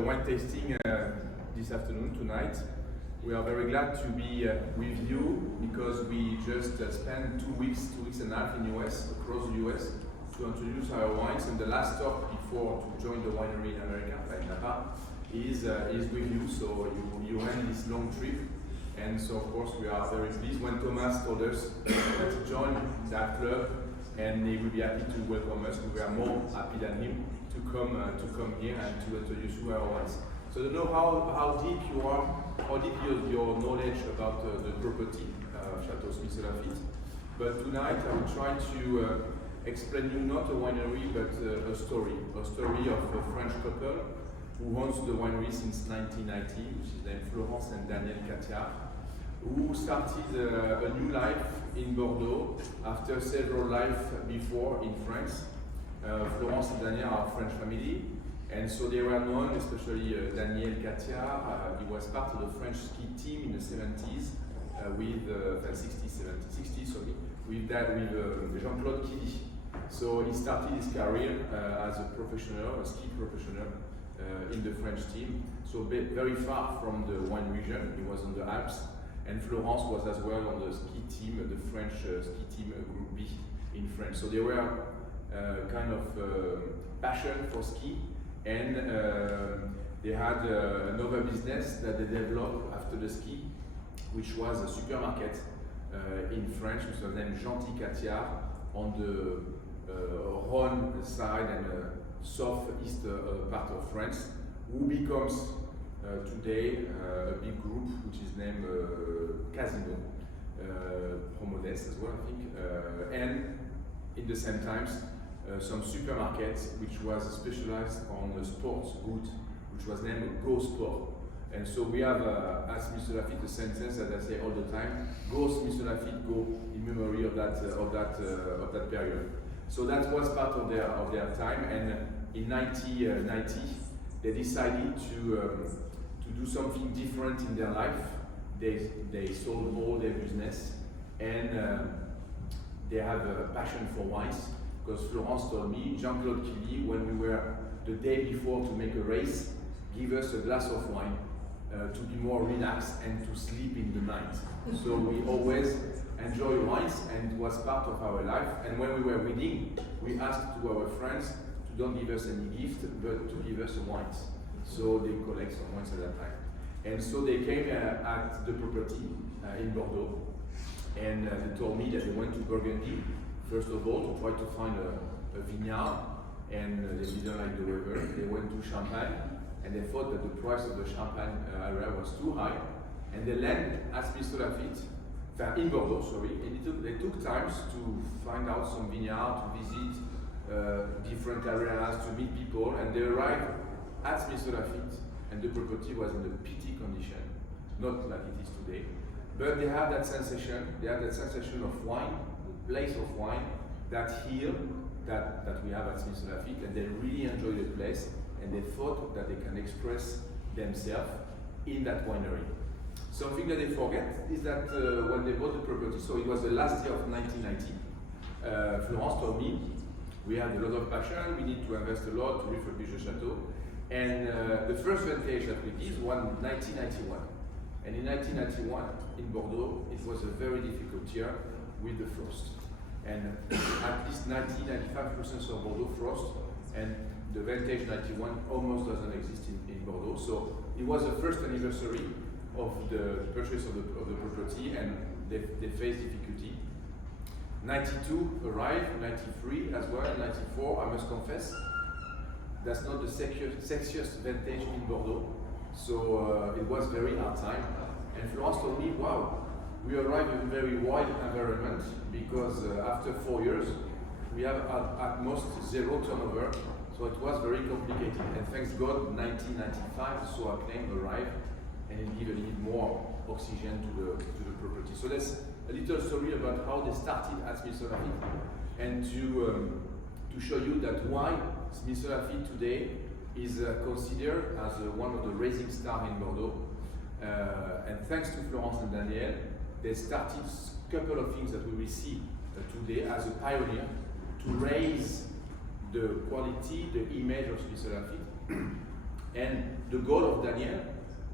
wine tasting this afternoon, tonight. We are very glad to be with you because we just spent 2 weeks and a half in US, across the US, to introduce our wines. And the last stop before to join the winery in America, like Napa, is with you. So you end this long trip. And so of course we are very pleased when Thomas told us to join that club, and he will be happy to welcome us. We are more happy than him to come here and to introduce you our wines. So I don't know how deep you are, how deep your knowledge about the property of Chateau Smith Lafitte. But tonight I will try to explain you not a winery but a story of a French couple who owns the winery since 1990, which is named Florence and Daniel Cathiard, who started a new life in Bordeaux after several lives before in France. Florence and Daniel are a French family, and so they were known, especially Daniel Cathiard. He was part of the French ski team in the 70s, with 60s, with Jean-Claude Killy. So he started his career as a professional, a ski professional in the French team. So very far from the wine region, he was on the Alps. And Florence was as well on the ski team, the French ski team Group B in France. So they were kind of passion for ski, and they had another business that they developed after the ski, which was a supermarket in French, which was named Gentil Cathiard on the Rhône side and southeast part of France, who becomes today a big group which is named Casino, Promodès as well, I think, and in the same times some supermarkets which was specialized on sports goods, which was named Go Sport. And so we have at Smith Lafitte the sentence that I say all the time: Go Smith Lafitte, go, in memory of that period. So that was part of their time, and in 1990 they decided to do something different in their life. They sold all their business, and they have a passion for wines, because Florence told me, Jean-Claude Killy, when we were the day before to make a race, give us a glass of wine to be more relaxed and to sleep in the night. So we always enjoy wines, and it was part of our life. And when we were winning, we asked to our friends to don't give us any gift, but to give us wines. So they collect some wines at that time. And so they came at the property in Bordeaux, and they told me that they went to Burgundy, first of all, to try to find a vineyard, and they didn't like the weather. They went to Champagne, and they thought that the price of the Champagne area was too high, and they landed at Smith Lafitte, in Bordeaux, sorry, and they took times to find out some vineyard, to visit different areas, to meet people, and they arrived at Smith Lafitte, and the property was in a pity condition, not like it is today. But they had that sensation, of wine, the place of wine, that hill that we have at Smith Lafitte, and they really enjoyed the place, and they thought that they can express themselves in that winery. Something that they forget is that when they bought the property, so it was the last year of 1990, Florence told me, we had a lot of passion, we need to invest a lot to refurbish the chateau. And the first vintage that we did was 1991. And in 1991, in Bordeaux, it was a very difficult year with the frost. And at least 90-95% of Bordeaux frost, and the vintage 91 almost doesn't exist in Bordeaux. So it was the first anniversary of the purchase of the property, and they faced difficulty. 92 arrived, 93 as well, 94, I must confess. That's not the sexiest vintage in Bordeaux, so it was very hard time. And Florence told me, wow, we arrived in a very wide environment, because after 4 years, we have at most zero turnover, so it was very complicated. And thanks God, 1995, so a claim arrived, and it gave a little more oxygen to the property. So that's a little story about how they started at Smith Lafitte, and to show you that why Smith Lafitte today is considered as one of the rising stars in Bordeaux. And thanks to Florence and Daniel, they started a couple of things that we will see today as a pioneer to raise the quality, the image of Smith Lafitte. And the goal of Daniel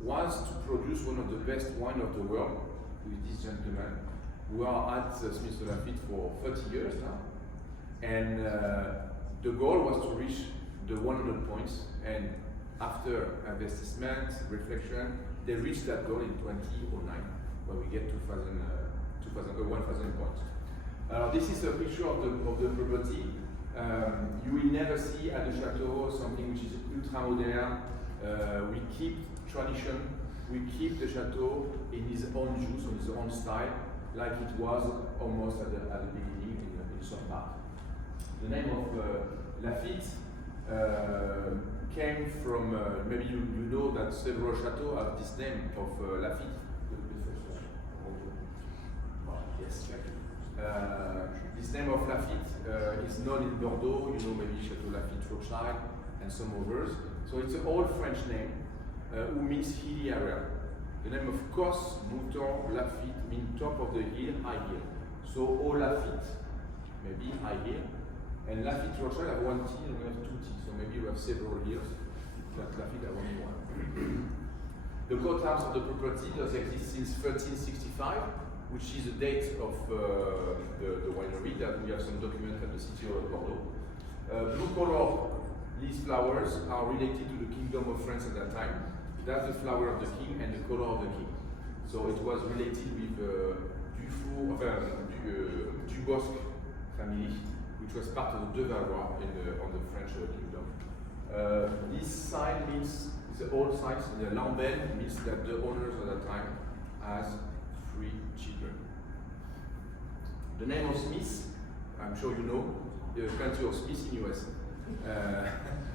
was to produce one of the best wine of the world with this gentleman. We are at Smith Lafitte for 30 years now. And the goal was to reach the 100 points. And after investment, reflection, they reached that goal in 2009, where we get 1,000 points. This is a picture of the property. You will never see at the chateau something which is ultra modern. We keep tradition. We keep the chateau in his own juice, in his own style, like it was almost at the beginning in some part. The name of Lafitte came from, maybe you know that several chateaux have this name of Lafitte. Yes, thank you. This name of Lafitte is known in Bordeaux, you know, maybe Chateau Lafitte, Rothschild, and some others. So it's an old French name who means hilly area. The name of Cos, Mouton, Lafitte means top of the hill, high hill. So Haut Lafitte, maybe high hill. And Lafitte Rothschild have one T and we have two T, so maybe we have several hills, but Lafitte have only one. The coat arms of the property does exist since 1365, which is the date of the winery, that we have some document at the city of Bordeaux. Blue color, these flowers are related to the kingdom of France at that time. That's the flower of the king and the color of the king. So it was related with Dubosc family, which was part of the De Valois on the French kingdom. This sign means, the old sign, the Lambel, means that the owners at that time has 3 children. The name of Smith, I'm sure you know, there's plenty of Smith in US.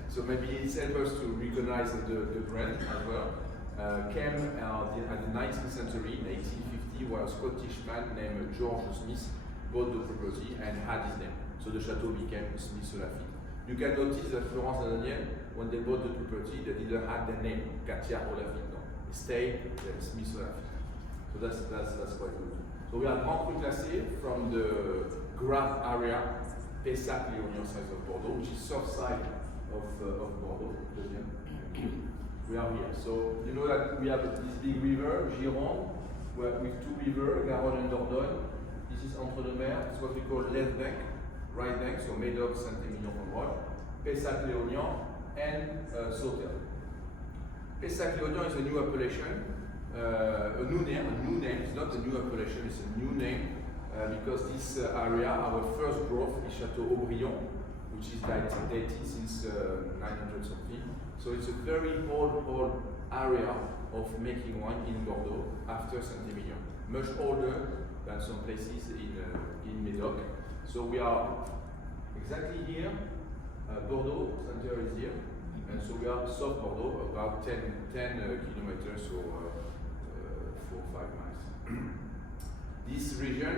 So maybe it helps us to recognize the brand as well. Came at the 19th century, in 1850, where a Scottish man named George Smith bought the property and had his name. So the chateau became Smith Lafitte. You can notice that Florence and Daniel, when they bought the property, they didn't have the name Cathiard or Lafitte. No, it stayed Smith Lafitte. So that's quite good. So we are Grand Cru Classé from the Graves area, Pessac-Leognan side of Bordeaux, which is south side of Bordeaux. We are here. So you know that we have this big river, Gironde, with 2 rivers, Garonne and Dordogne. This is Entre deux Mers. It's what we call left bank, right bank, so Médoc, Saint-Émilion-Roche, Pessac-Leognan, and Sauternes. Pessac-Leognan is a new appellation. A new name, it's not a new appellation, it's a new name because this area, our first growth is Chateau Aubryon, which is dated since 900 something. So it's a very old area of making wine in Bordeaux after Saint-Émilion. Much older than some places in Médoc. So we are exactly here, Bordeaux, center is here, and so we are south Bordeaux, about 10 kilometers or 4 or 5 miles. This region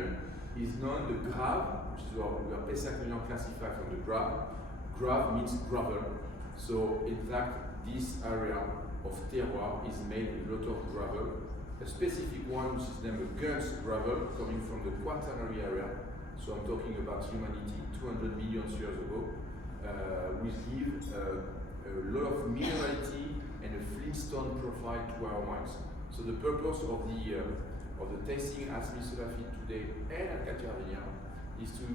is known the Graves, which is where Pessac-Leognan classified from the Graves. Graves means gravel. So in fact, this area of terroir is made with a lot of gravel. A specific one which is named Guns gravel, coming from the Quaternary area. So I'm talking about humanity 200 million years ago, which gives a lot of minerality and a flintstone profile to our wines. So the purpose of the tasting at Smith Lafitte today and at Cathiard is to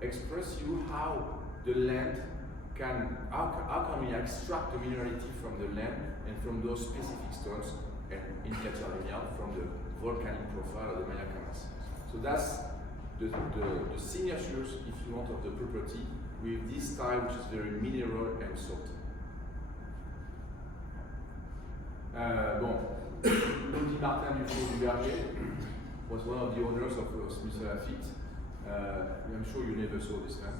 express you how the land how can we extract the minerality from the land and from those specific stones, and in Cathiard from the volcanic profile of the Mayacamas. So that's the signatures, if you want, of the property with this style which is very mineral and salty. Claude Martin du Berger was one of the owners of Smith Lafitte. I'm sure you never saw this man.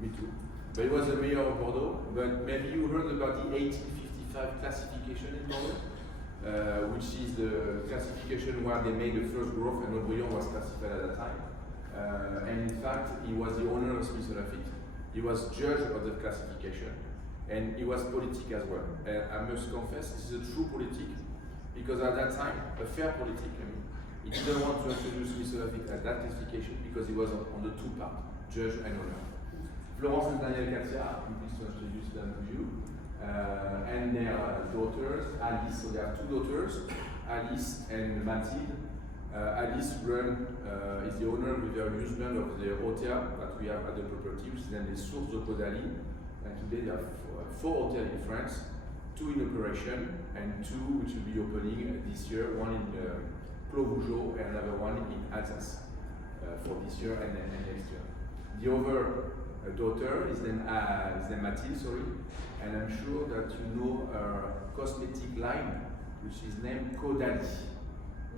Me too. But he was the mayor of Bordeaux. But maybe you heard about the 1855 classification in Bordeaux, which is the classification where they made the first growth, and Aubryon was classified at that time. And in fact, he was the owner of Smith Lafitte. He was judge of the classification. And he was politic as well. And I must confess, this is a true politic, because at that time, a fair politic, he didn't want to introduce Smith Lafitte at that classification because he was on the 2 part, judge and owner. Florence and Daniel Cathiard, I'm pleased to introduce them to you. daughters, Alice. So they have 2 daughters, Alice and Mathilde. Alice is the owner with the husband of the hotel that we have at the property, which is named the Sources de Caudalie. And today they have 4 hotels in France, 2 in operation, and 2 which will be opening this year, one in Clos-Vougeot and another one in Alsace for this year and next year. The other daughter is named Mathilde, and I'm sure that you know her cosmetic line, which is named Caudalie.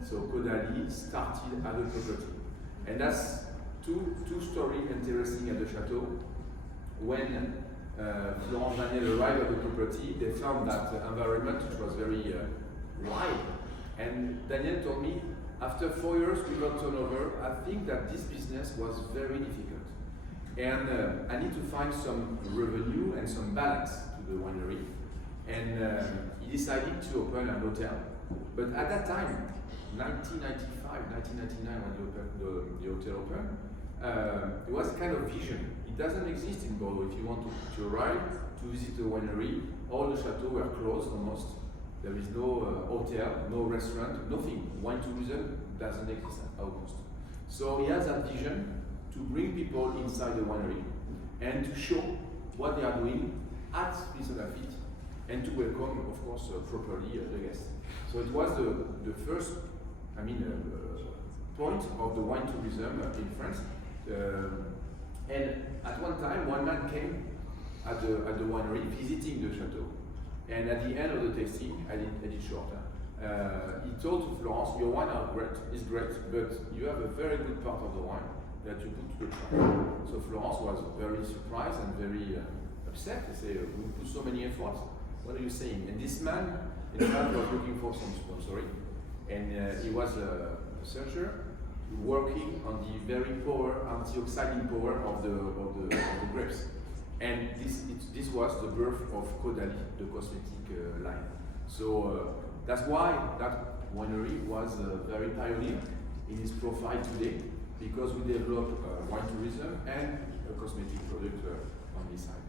So Caudalie started at the property. And that's two stories interesting at the chateau. When Florence Daniel arrived at the property, they found that environment which was very wild. And Daniel told me, after 4 years without turnover, I think that this business was very difficult. And I need to find some revenue and some balance to the winery. And he decided to open an hotel. But at that time, 1995, 1999, when the hotel opened, it was a kind of vision. It doesn't exist in Bordeaux. If you want to arrive, to visit the winery, all the chateaux were closed almost. There is no hotel, no restaurant, nothing. Wine tourism doesn't exist almost. So he has that vision to bring people inside the winery and to show what they are doing at Pessac-Leognan and to welcome, of course, properly the guests. So it was the first, point of the wine tourism in France. And at one time, one man came at the winery visiting the chateau. And at the end of the tasting, I did short. He told to Florence, your wine is great, but you have a very good part of the wine that you put to the trial. So Florence was very surprised and very upset. He said, we put so many efforts. What are you saying? And this man, in fact, was looking for some sponsoring. And he was a researcher working on the very antioxidant power of the grapes. And this was the birth of Caudalie, the cosmetic line. So that's why that winery was very pioneer in its profile today, because we develop wine tourism and a cosmetic product on this side.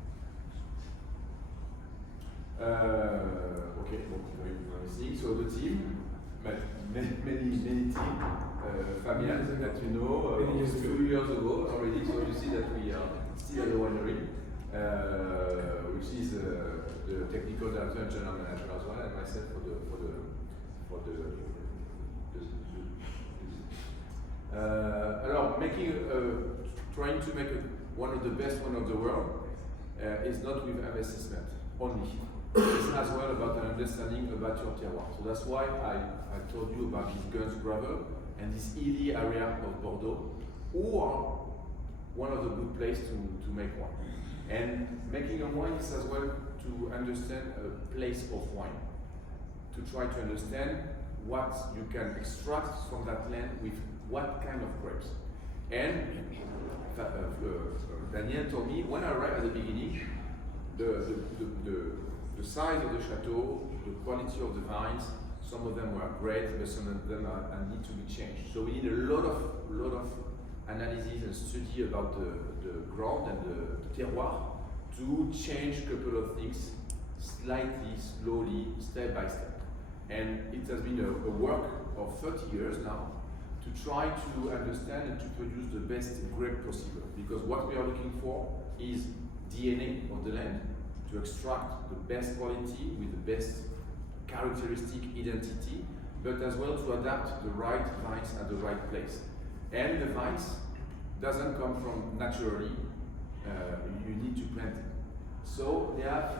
Okay, very promising. So the team, many team, Fabian, that you know, a few years ago already. So you see that we are still at the winery, which is the technical director and general manager as well, and myself for the trying to make one of the best one of the world is not with investment only. It's as well about an understanding about your terroir. So that's why I told you about this Guns Gravel and this hilly area of Bordeaux, who are one of the good places to make wine. And making a wine is as well to understand a place of wine, to try to understand what you can extract from that land with what kind of grapes. And Daniel told me when I arrived at the beginning, the size of the chateau, the quality of the vines, some of them were great, but some of them need to be changed. So we need a lot of analysis and study about the ground and the terroir to change a couple of things slightly, slowly, step by step. And it has been a work of 30 years now to try to understand and to produce the best grape possible. Because what we are looking for is DNA of the land, to extract the best quality with the best characteristic identity, but as well to adapt the right vines at the right place. And the vines doesn't come from naturally, you need to plant it. So they have,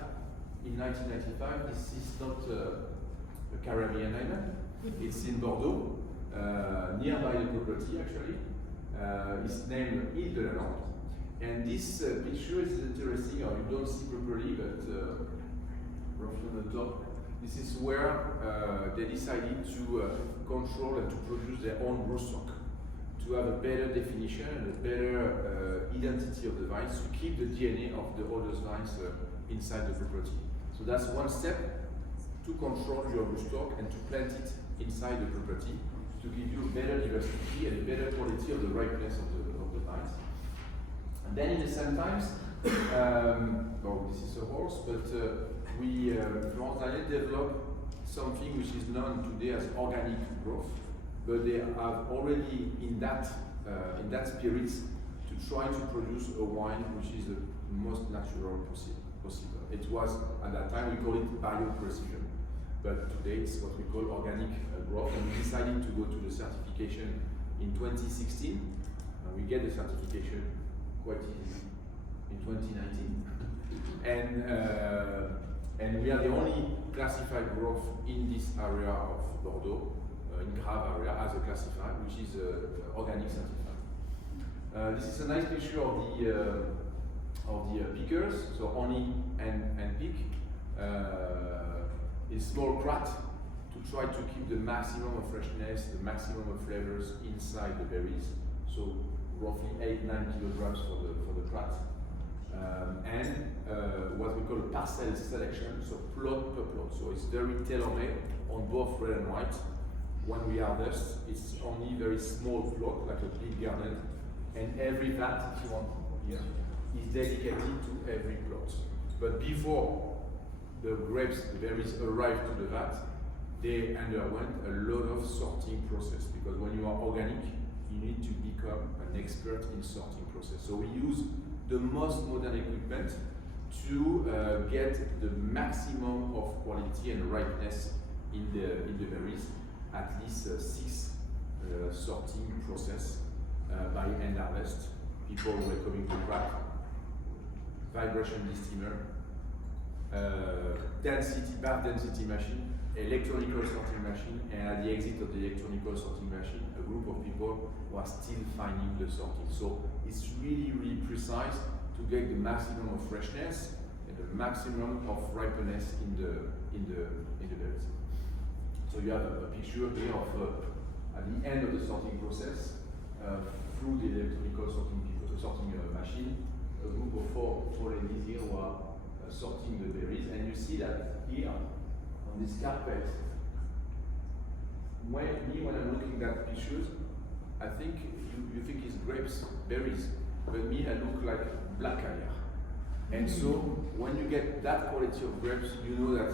in 1995, this is not a Caribbean island, it's in Bordeaux, nearby the property actually. It's named Ile de la Lampe. And this picture is interesting, or you don't see properly, but roughly on the top, this is where they decided to control and to produce their own broodstock, to have a better definition and a better identity of the vines, to keep the DNA of the oldest vines inside the property. So that's one step to control your broodstock and to plant it inside the property to give you better diversity and a better quality of the ripeness of the vines. And then in the same times, Well, this is a horse, but we, Florence Daniel developed something which is known today as organic growth, but they have already in that spirit to try to produce a wine which is the most natural possible. It was, at that time, we call it bio-precision, but today it's what we call organic growth, and we decided to go to the certification in 2016. We get the certification quite easily in 2019, and we are the only classified growth in this area of Bordeaux, in Graves area, as a classified, which is organic certified. This is a nice picture of the pickers, so honey and pick, in small crat to try to keep the maximum of freshness, the maximum of flavors inside the berries. So roughly 8-9 kilograms for the crat. And what we call a parcel selection, so plot per plot. So it's very tailor-made on both red and white. When we harvest, it's only very small plot, like a big garden, and every vat, if you want here, is dedicated to every plot. But before the grapes, the berries arrive to the vat, they underwent a lot of sorting process, because when you are organic, you need to become an expert in sorting process. So we use the most modern equipment to get the maximum of quality and ripeness in the berries, at least 6 sorting process by end harvest. People were coming to crack, vibration steamer, bath density machine, electronical sorting machine, and at the exit of the electronical sorting machine, a group of people who are still finding the sorting. So it's really, really precise to get the maximum of freshness and the maximum of ripeness in the berries. So you have a picture here of at the end of the sorting process, through the electronical sorting machine, a group of four ladies here who are sorting the berries, and you see that here on this carpet. When I'm looking at pictures, I think you think it's grapes, berries, but me I look like black Cathiard. And so when you get that quality of grapes, you know that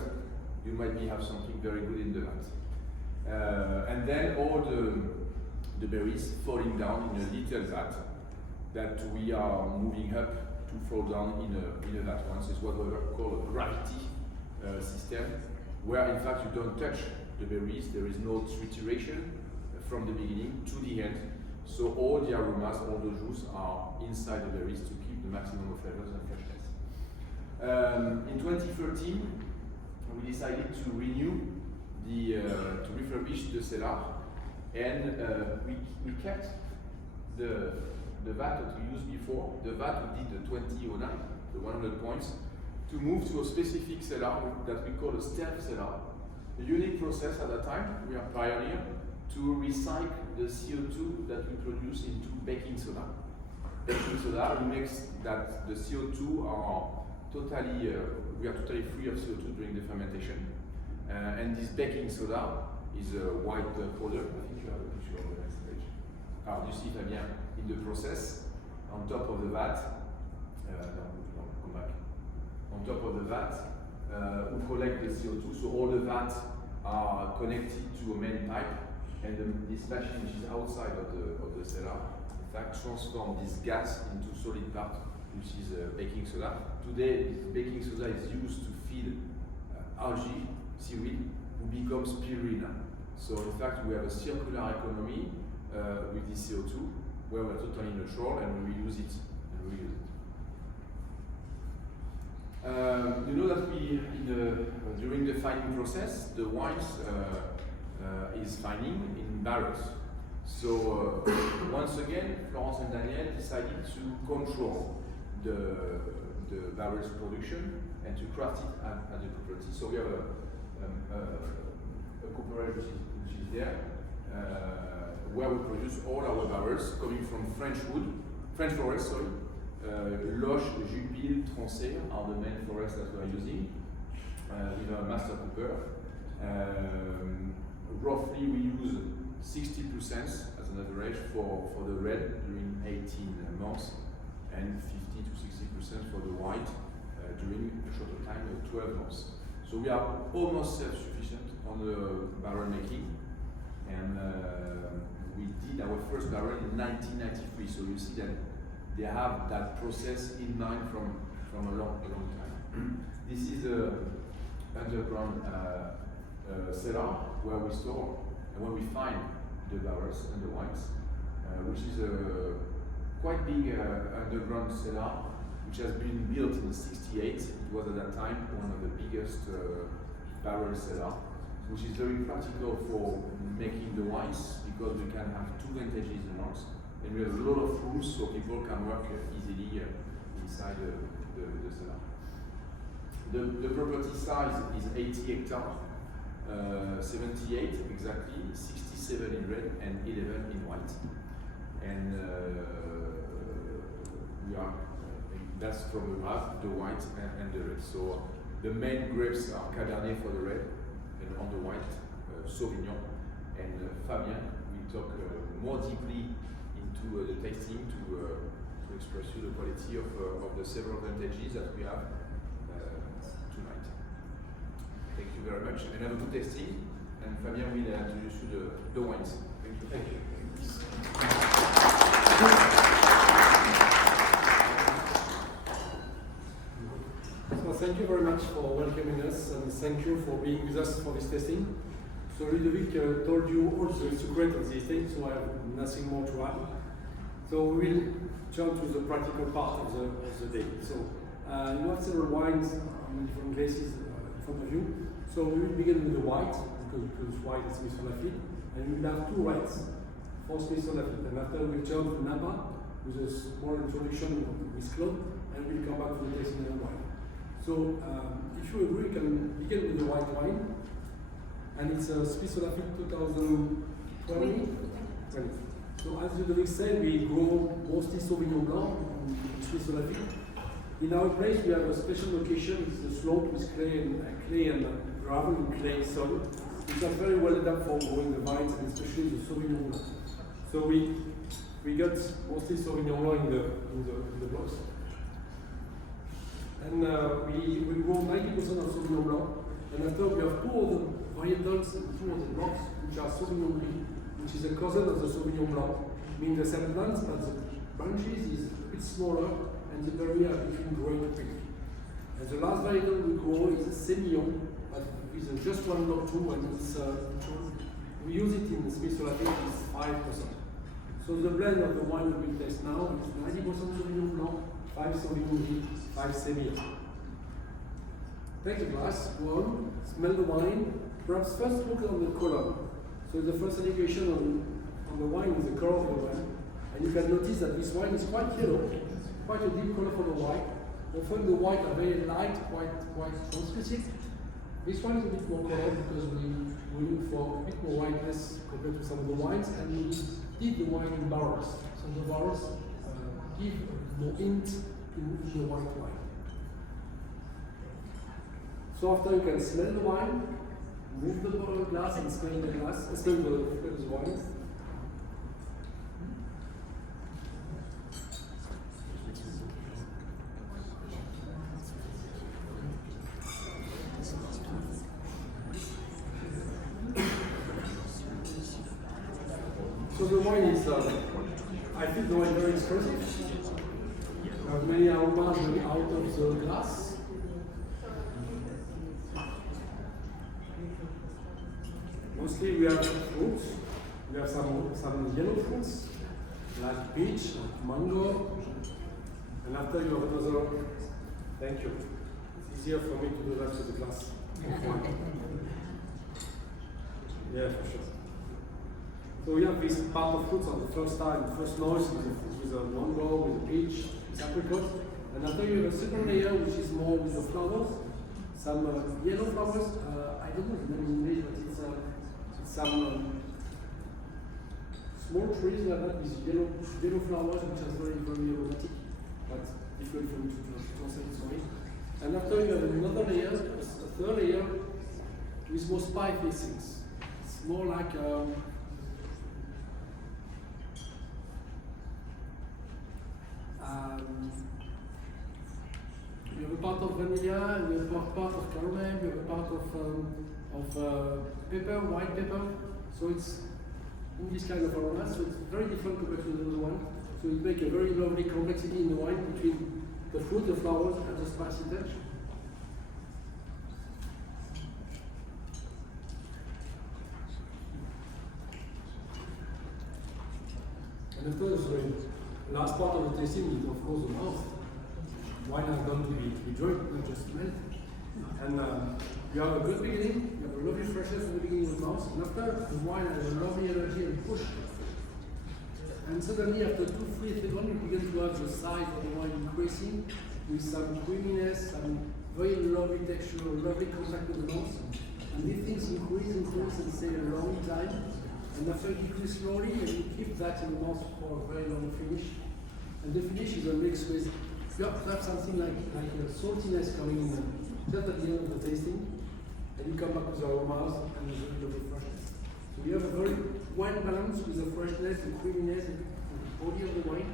you might have something very good in the vat. And then all the berries falling down in a little vat that we are moving up to fall down in a vat once. It's what we call a gravity system, where in fact you don't touch the berries. There is no trituration from the beginning to the end. So all the aromas, all the juice are inside the berries to keep the maximum of flavors and freshness. In 2013, we decided to renew to refurbish the cellar, and we kept the vat that we used before, the vat we did the 2009, the 100 points, to move to a specific cellar that we call a stealth cellar. A unique process at that time, we are pioneer, to recycle the CO2 that we produce into baking soda. Baking soda makes that the CO2 are totally, we are totally free of CO2 during the fermentation. And this baking soda is a white powder. I think you have a picture on the next page. You see Fabien in the process, on top of the vat, no, come back. On top of the vat, we collect the CO2, so all the vats are connected to a main pipe, and this machine, which is outside of the cellar, in fact transforms this gas into solid part, which is baking soda. Today, this baking soda is used to feed algae, seaweed, who becomes spirulina. So in fact, we have a circular economy with this CO2, where we're totally neutral and we reuse it. You know that during the fining process, the wines is fining in barrels. So once again, Florence and Daniel decided to control the barrels production and to craft it at the property. So we have a cooperage which is there, where we produce all our barrels coming from French forest, sorry. Loche, Jupille, Tronchet are the main forests that we are using with our master cooper. Roughly we use 60% as an average for the red during 18 months, and 50 to 60% for the white during a shorter time, 12 months. So we are almost self-sufficient on the barrel making, and we did our first barrel in 1993. So you see that they have that process in mind from a long time. This is a underground cellar where we store and where we find the barrels and the wines, which is a quite big underground cellar, which has been built in '68. It was at that time one of the biggest barrel cellar, which is very practical for making the wines because we can have 2 vintages a month, and we have a lot of rooms so people can work easily inside the cellar. The property size is 80 hectares, 78 exactly, 67 in red and 11 in white. And we are, that's from the graph, the white and the red. So the main grapes are Cabernet for the red, and on the white, Sauvignon. And Fabien will talk more deeply into the tasting to express you the quality of the several vintages that we have tonight. Thank you very much, and have a good tasting. And Fabien will introduce you the wines. Thank you. Thank you. So thank you very much for welcoming us, and thank you for being with us for this tasting. So Ludovic told you all the secret of the estate, so I have nothing more to add. So we will turn to the practical part of the day. So you have several wines in different glasses in front of you. So we will begin with the white, because white is Haut Lafitte, and we will have 2 reds for Haut Lafitte. And after we'll turn to Napa with a small introduction with Claude, and we'll come back to the tasting of the wine. So if you agree, we can begin with the white wine. And it's a Haut Lafitte 2020. So as Ludovic said, we grow mostly Sauvignon Blanc in Haut Lafitte. In our place, we have a special location. It's a slope with clay and gravel and clay soil. It's very well adapted for growing the vines, and especially the Sauvignon Blanc. So we got mostly Sauvignon Blanc in the blocks. And we grow 90% of Sauvignon Blanc. And after we have 2 other varietals, 2 other blocks, which are Sauvignon Gris, which is a cousin of the Sauvignon Blanc, meaning the same plants, but the branches is a bit smaller, and the berry are between gray to pink. And the last varietal we grow is a Semillon, but with just 1 or 2, and it's, we use it in Haut Lafitte, it's 5%. So the blend of the wine that we taste now is 90% Sauvignon Blanc, 5 Sauvignon Gris, 5 Semillon. Take a glass, go on, smell the wine. Perhaps first look on the color. So the first indication on the wine is the color of the wine. And you can notice that this wine is quite yellow, quite a deep color for the white. Often the white are very light, quite translucent. This one is a bit more color because we look for a bit more whiteness compared to some of the wines, and we dip the wine in barrels. So the barrels give more hint to the white wine. So after you can smell the wine, move the glass and smell the glass, smell the wine. So the wine is, I feel the wine very expressive. Many aromas out of the glass. Mostly we have fruits. We have some yellow fruits, like peach, like mango. And after you have another, thank you. It's easier for me to do that to the glass. Yeah, for sure. So we have this part of fruits on the first noise with a mango, with a peach, with apricot. And after you have a second layer, which is more with the flowers. Some yellow flowers. I don't know the name in English, but it's some small trees like that with yellow flowers, which are very, very aromatic, but difficult for me to translate, sorry. And after you have another layer, a third layer, with more spicy things. It's more like You have a part of vanilla, and you have a part of caramel, you have a part of pepper, white pepper. So it's in this kind of aroma, so it's very different compared to the other one. So it makes a very lovely complexity in the wine between the fruit, the flowers, and the spicy touch. And of course, the last part of the tasting is of course the mouth. Wine has done to be drunk, not just smelled. And you have a good beginning, you have a lovely freshness at the beginning of the mouth, and after the wine has a lovely energy and push. And suddenly after 2-3 seconds you begin to have the size of the wine increasing with some creaminess, some very lovely texture, lovely contact with the mouth. And these things increase and stay a long time. And after you decrease slowly and you keep that in the mouth for a very long finish. And the finish is a mix with, you have to have something like a saltiness coming in just at the end of the tasting. And you come back with the aromas and the lovely freshness. So you have a very wine balance with the freshness, the creaminess, and the body of the wine.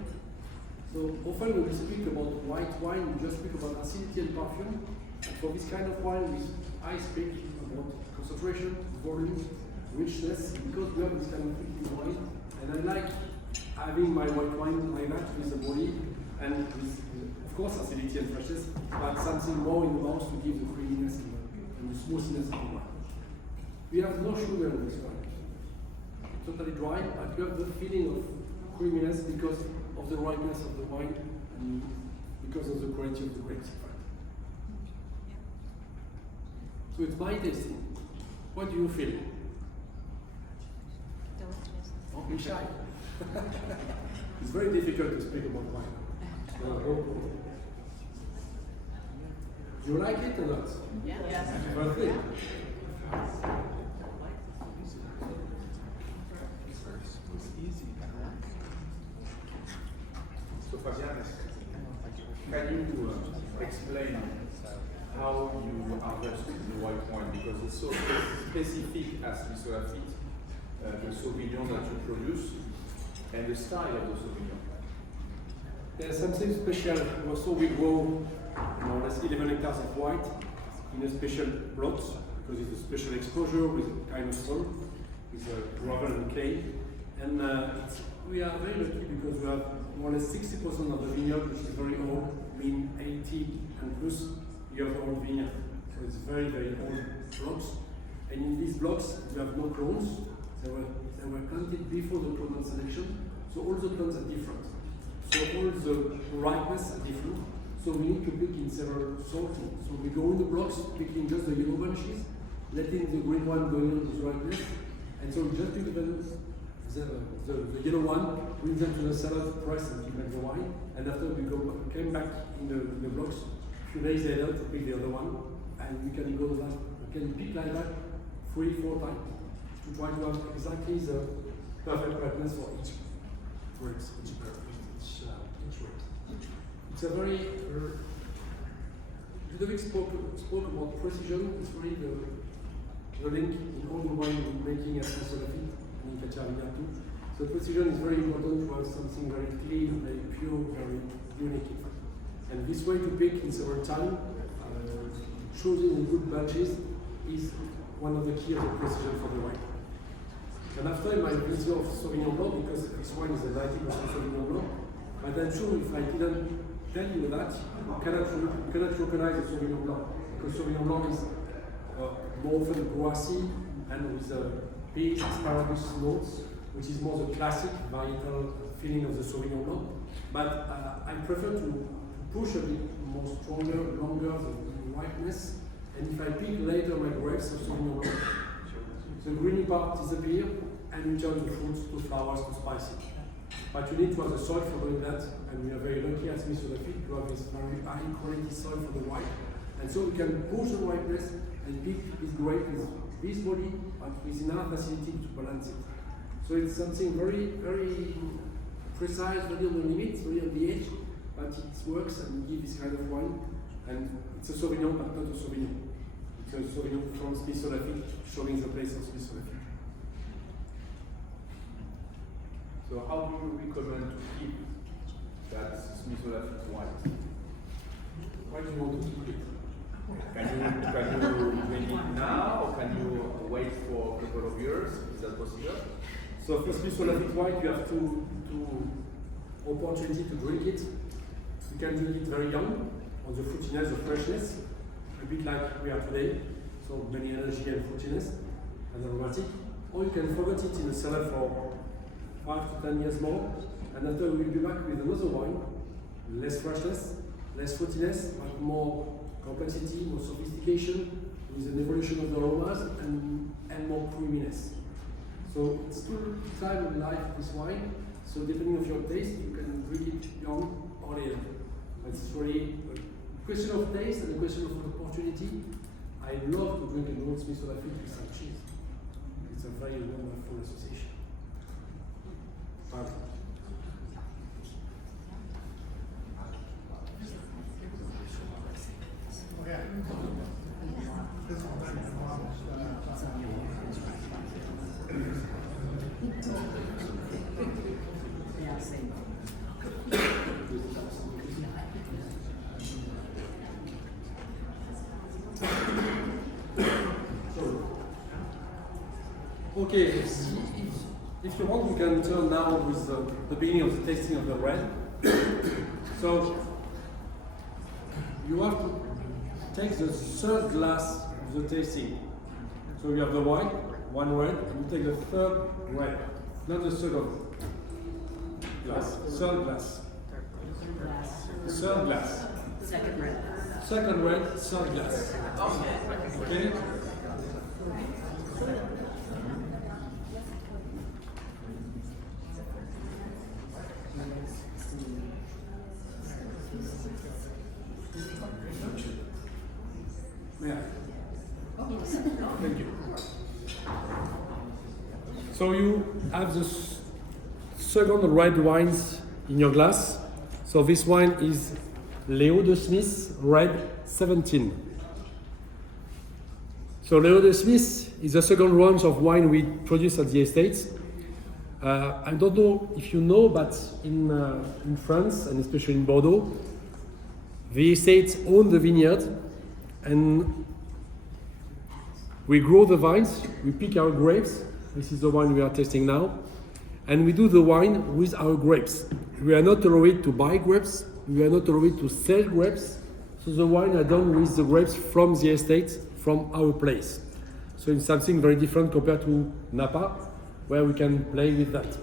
So often when we speak about white wine, we just speak about acidity and perfume. And for this kind of wine, I speak about concentration, volume, richness, because we have this kind of liquid wine. And I like having my white wine like that with the body, and with, of course, acidity and freshness, but something more in the mouth to give the creaminess and the smoothness of the wine. We have no sugar in this wine. Totally dry, but you have the feeling of creaminess because of the ripeness of the wine and because of the quality of the grapes. So it's my tasting. What do you feel? Don't be shy. It's very difficult to speak about wine. Do you like it or not? Yes. Perfect. So Fabian, can you explain how you harvest the white wine, because it's so specific as Haut Lafitte, the Sauvignon that you produce, and the style of the Sauvignon? There's something special. Also, we grow more or less 11 hectares of white in a special plot because it's a special exposure with a kind of soil, with gravel and clay. And we are very lucky because we have more or less 60% of the vineyard, which is very old, mean 80 and plus years old vineyard. So it's very, very old blocks. And in these blocks, we have no clones. They were planted before the clonal selection. So all the plants are different. So all the ripeness are different. So we need to pick in several sorting. So we go in the blocks, picking just the yellow bunches, letting the green one go in with ripeness. And so we just pick the yellow one, bring them to the cellar to press and to make the wine. And after we came back in the blocks, a few days later to pick the other one. And we can go that, we can pick like that 3-4 times to try to have exactly the perfect ripeness for each grape. It's a very, Ludovic spoke about precision. It's really the link in all the wine making at Haut Lafitte and in Cathiard too. So precision is very important to have something very clean, very pure, very unique in fact. And this way to pick in several time, choosing in good batches is one of the key of the precision for the wine. And after my video of Sauvignon Blanc, because this wine is a 90% Sauvignon Blanc, but I'm sure if I didn't tell you that, you cannot recognize the Sauvignon Blanc, because Sauvignon Blanc is more often grassy and with peach, asparagus notes, which is more the classic varietal feeling of the Sauvignon Blanc. But I prefer to push a bit more stronger, longer the ripeness, and if I pick later my grapes of Sauvignon Blanc, the greeny part disappears and you turn the fruits to flowers to spicy. But you need to have the soil for doing that, and we are very lucky as Haut Lafitte to have this very high quality soil for the wine. And so we can push the ripeness and pick this grape with this body, but with enough facility to balance it. So it's something very, very precise, very on the limit, very on the edge, but it works and we give this kind of wine. And it's a Sauvignon, but not a Sauvignon. It's a Sauvignon from Haut Lafitte, showing the place of Haut Lafitte. So how do you recommend to keep That's Smith Lafitte white. Why do you want to keep it? Can you drink it now, or can you wait for a couple of years? Is that possible? So for Smith Lafitte white, you have two opportunity to drink it. You can drink it very young, on the fruitiness, the freshness, a bit like we are today. So many energy and fruitiness and aromatic. Or you can forget it in the cellar for 5 to 10 years more, and after we'll be back with another wine, less freshness, less fruitiness, but more complexity, more sophistication, with an evolution of the aromas and more creaminess. So it's still time of life, this wine. So depending on your taste, you can drink it young or later. It's really a question of taste and a question of opportunity. I love to drink an old Smith Lafitte with some cheese. It's a very wonderful association. Okay, if you want, we can turn now with the beginning of the tasting of the red. So, you have to take the third glass of the tasting. So you have the white, one red, and you take the third red, not the second glass, third glass. Third glass. Second red. Second red, third glass. Okay? Yeah. Thank you. So you have the second red wines in your glass. So this wine is Leo de Smith Red 17. So Leo de Smith is the second range of wine we produce at the estates. I don't know if you know, but in France, and especially in Bordeaux, the estates own the vineyard, and we grow the vines, we pick our grapes. This is the wine we are tasting now. And we do the wine with our grapes. We are not allowed to buy grapes. We are not allowed to sell grapes. So the wine are done with the grapes from the estate, from our place. So it's something very different compared to Napa, where we can play with that.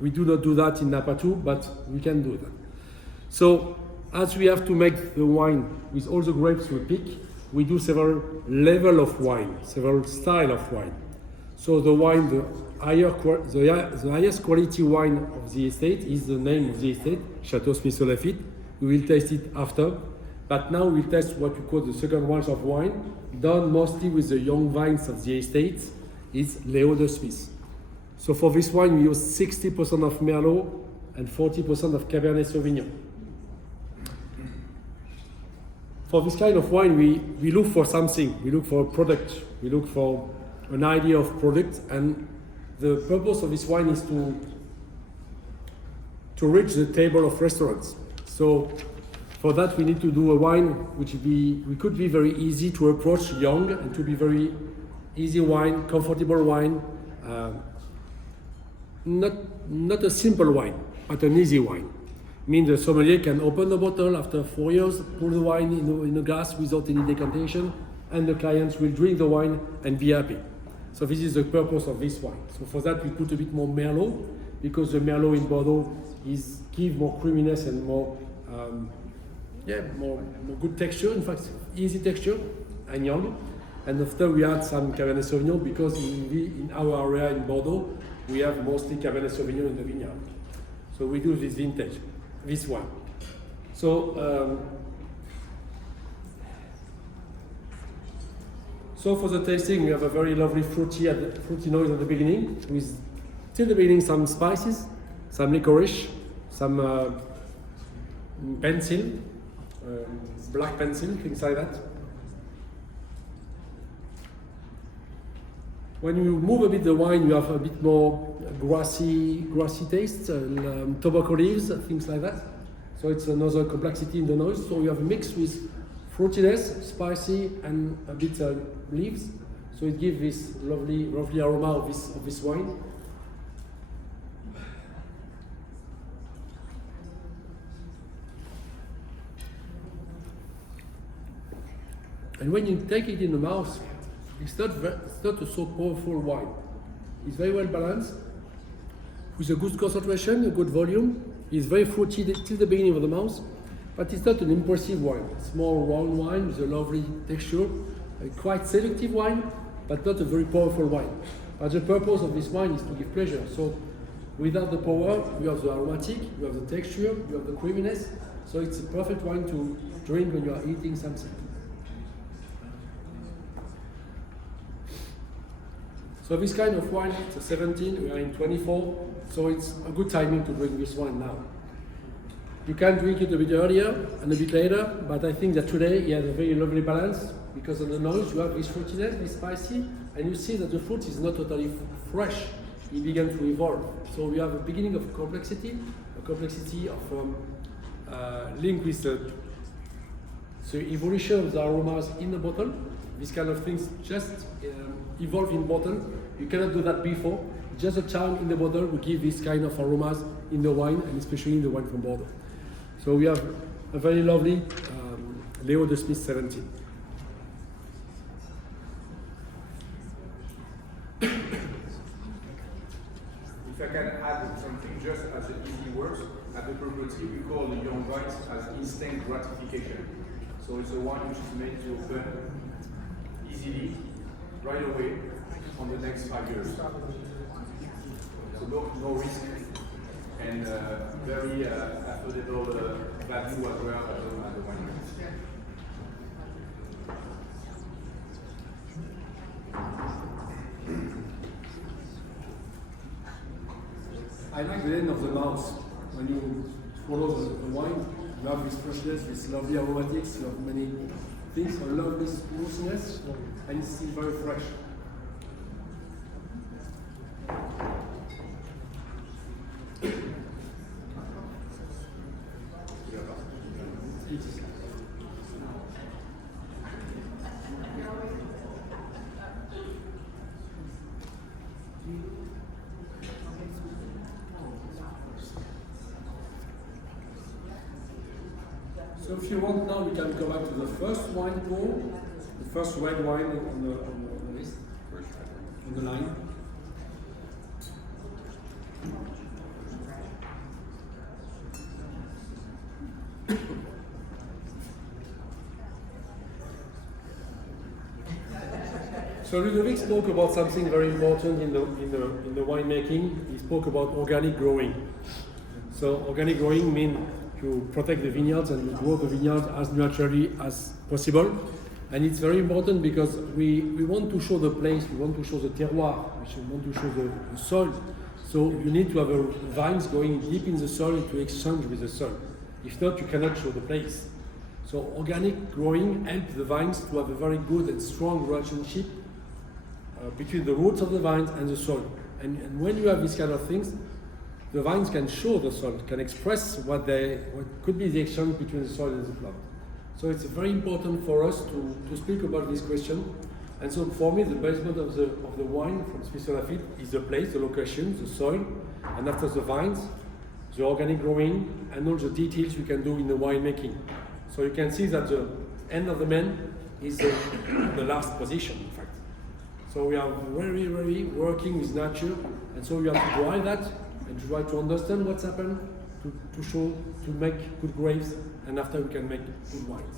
We do not do that in Napa too, but we can do that. So as we have to make the wine with all the grapes we pick, we do several level of wine, several style of wine. So the wine, the highest quality wine of the estate is the name of the estate, Chateau Smith Lafitte. We will taste it after. But now we'll test what we call the second range of wine, done mostly with the young vines of the estate, is Leo de Smith. So for this wine, we use 60% of Merlot and 40% of Cabernet Sauvignon. For this kind of wine, we look for something. We look for a product. We look for an idea of product. And the purpose of this wine is to reach the table of restaurants. So for that, we need to do a wine which could be very easy to approach young and to be very easy wine, comfortable wine. Not a simple wine, but an easy wine. Means the sommelier can open the bottle after 4 years, pour the wine in a glass without any decantation, and the clients will drink the wine and be happy. So this is the purpose of this wine. So for that we put a bit more Merlot, because the Merlot in Bordeaux gives more creaminess and more good texture, in fact easy texture and young. And after we add some Cabernet Sauvignon, because in our area in Bordeaux we have mostly Cabernet Sauvignon in the vineyard. So we do this vintage. This one. So for the tasting, we have a very lovely fruity note at the beginning, with till the beginning some spices, some licorice, some pencil, black pencil, things like that. When you move a bit the wine, you have a bit more grassy taste, tobacco leaves, things like that. So it's another complexity in the nose. So you have a mix with fruitiness, spicy, and a bit leaves. So it gives this lovely aroma of this wine. And when you take it in the mouth, it's not a so powerful wine. It's very well balanced, with a good concentration, a good volume. It's very fruity till the beginning of the mouth, but it's not an impressive wine. It's more round wine with a lovely texture, a quite selective wine, but not a very powerful wine. But the purpose of this wine is to give pleasure. So without the power, you have the aromatic, you have the texture, you have the creaminess. So it's a perfect wine to drink when you are eating something. So this kind of wine, it's a 17, we are in 24, so it's a good timing to drink this wine now. You can drink it a bit earlier and a bit later, but I think that today it has a very lovely balance, because on the nose you have this fruitiness, this spicy, and you see that the fruit is not totally fresh, it began to evolve. So we have a beginning of complexity, of link with the evolution of the aromas in the bottle. These kind of things just evolve in bottle. You cannot do that before. Just a time in the bottle will give this kind of aromas in the wine, and especially in the wine from Bordeaux. So we have a very lovely Leo de Smith 17. If I can add something just as an easy words, at the property we call the young wines as instant gratification. So it's a wine which is made to open easily, right away, on the next 5 years. So no risk, and very affordable value as well at the wine. I like the end of the mouth. When you follow the wine, you have this freshness, this lovely aromatics, you have many things, a lovely smoothness, and it's still very fresh. So if you want now, we can go back to the first wine pour, the first red wine on the list, on the line. So Ludovic spoke about something very important in the winemaking. He spoke about organic growing. So organic growing means you protect the vineyards and you grow the vineyard as naturally as possible. And it's very important because we want to show the place, we want to show the terroir, we want to show the soil. So you need to have vines going deep in the soil to exchange with the soil. If not, you cannot show the place. So organic growing helps the vines to have a very good and strong relationship between the roots of the vines and the soil. And when you have these kind of things, the vines can show the soil, can express what could be the exchange between the soil and the plant. So it's very important for us to speak about this question. And so for me, the basement of the wine from Haut Lafitte is the place, the location, the soil, and after the vines, the organic growing, and all the details you can do in the winemaking. So you can see that the end of the man is the last position, in fact. So we are very, very working with nature, and so you have to dry that and try to understand what's happened, to make good grapes, and after we can make good wines.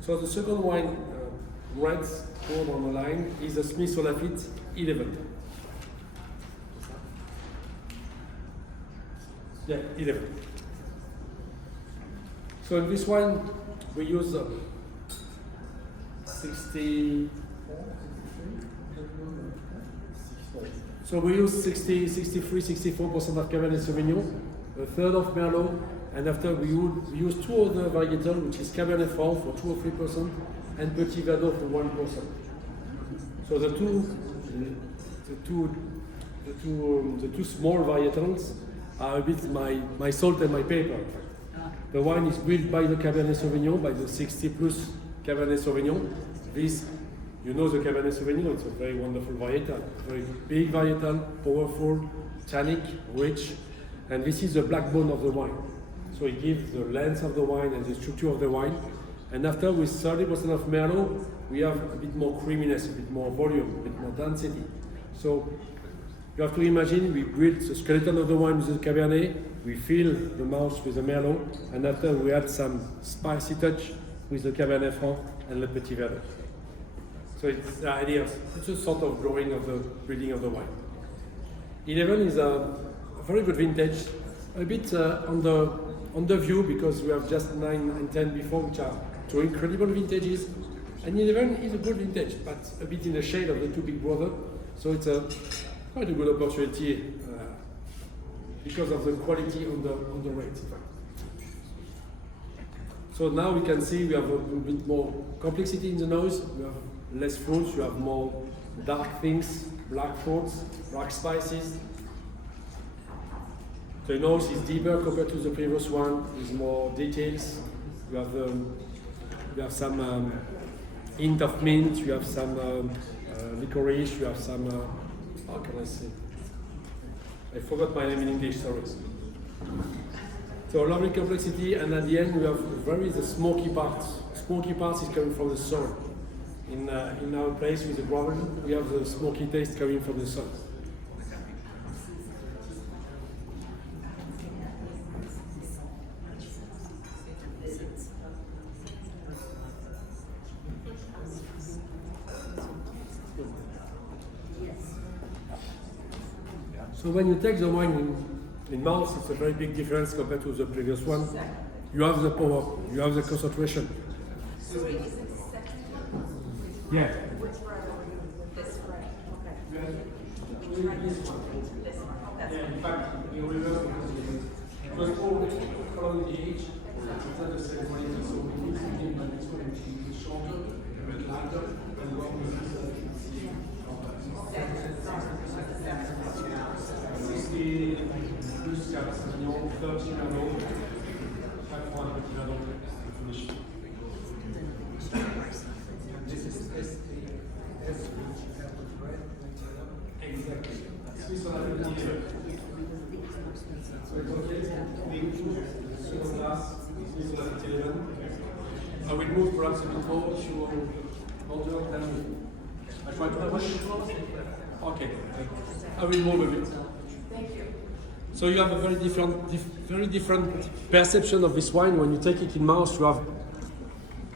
So the second wine, reds poured on the line, is a Haut Lafitte 11. Yeah, 11. So in this one, we use 60. So we use 63, 64% of Cabernet Sauvignon, a third of Merlot, and after we use two other varietals, which is Cabernet Franc for 2 or 3%, and Petit Verdot for 1%. So the two small varietals are a bit my salt and my pepper, in fact. The wine is built by the Cabernet Sauvignon, by the 60 plus Cabernet Sauvignon. This, you know the Cabernet Sauvignon, it's a very wonderful varietal, very big varietal, powerful, tannic, rich, and this is the backbone of the wine. So it gives the length of the wine and the structure of the wine. And after, with 30% of Merlot, we have a bit more creaminess, a bit more volume, a bit more density. So you have to imagine we build the skeleton of the wine with the Cabernet, we fill the mouth with the Merlot, and after we add some spicy touch with the Cabernet Franc and Le Petit Verdot. So it's the idea, it's a sort of growing of the breeding of the wine. 11 is a very good vintage, a bit on the view because we have just 9 and 10 before, which are two incredible vintages. And 11 is a good vintage, but a bit in the shade of the two big brothers. So it's quite a good opportunity because of the quality on the rate. So now we can see we have a bit more complexity in the nose. We have less fruits. You have more dark things, black fruits, black spices. The nose is deeper compared to the previous one, with more details. You have some hint of mint. You have some licorice. You have some. How can I say? I forgot my name in English. Sorry. So a lovely complexity, and at the end we have the smoky parts. Smoky parts is coming from the soil. In our place with the gravel, we have the smoky taste coming from the soil. So when you take the wine in mouth, it's a very big difference compared to the previous one. You have the power, you have the concentration. Yeah. Which variety? This variety. Okay. This one. Okay. Yeah, in fact, in reverse, it was all following the age. It's not the same quality, so we need to give my next one, which is shorter, but lighter, and what we use plus Cabernet Sauvignon, 30 Merlot, 5 points de Petit Verdot to finish. This is exactly. Swiss on Lafitte. So it's okay. Second glass, Swiss on Lafitte 11. I will move perhaps a bit more if you order than I try to push. Okay. I will move a bit. Thank you. So you have a very different perception of this wine. When you take it in mouth, you have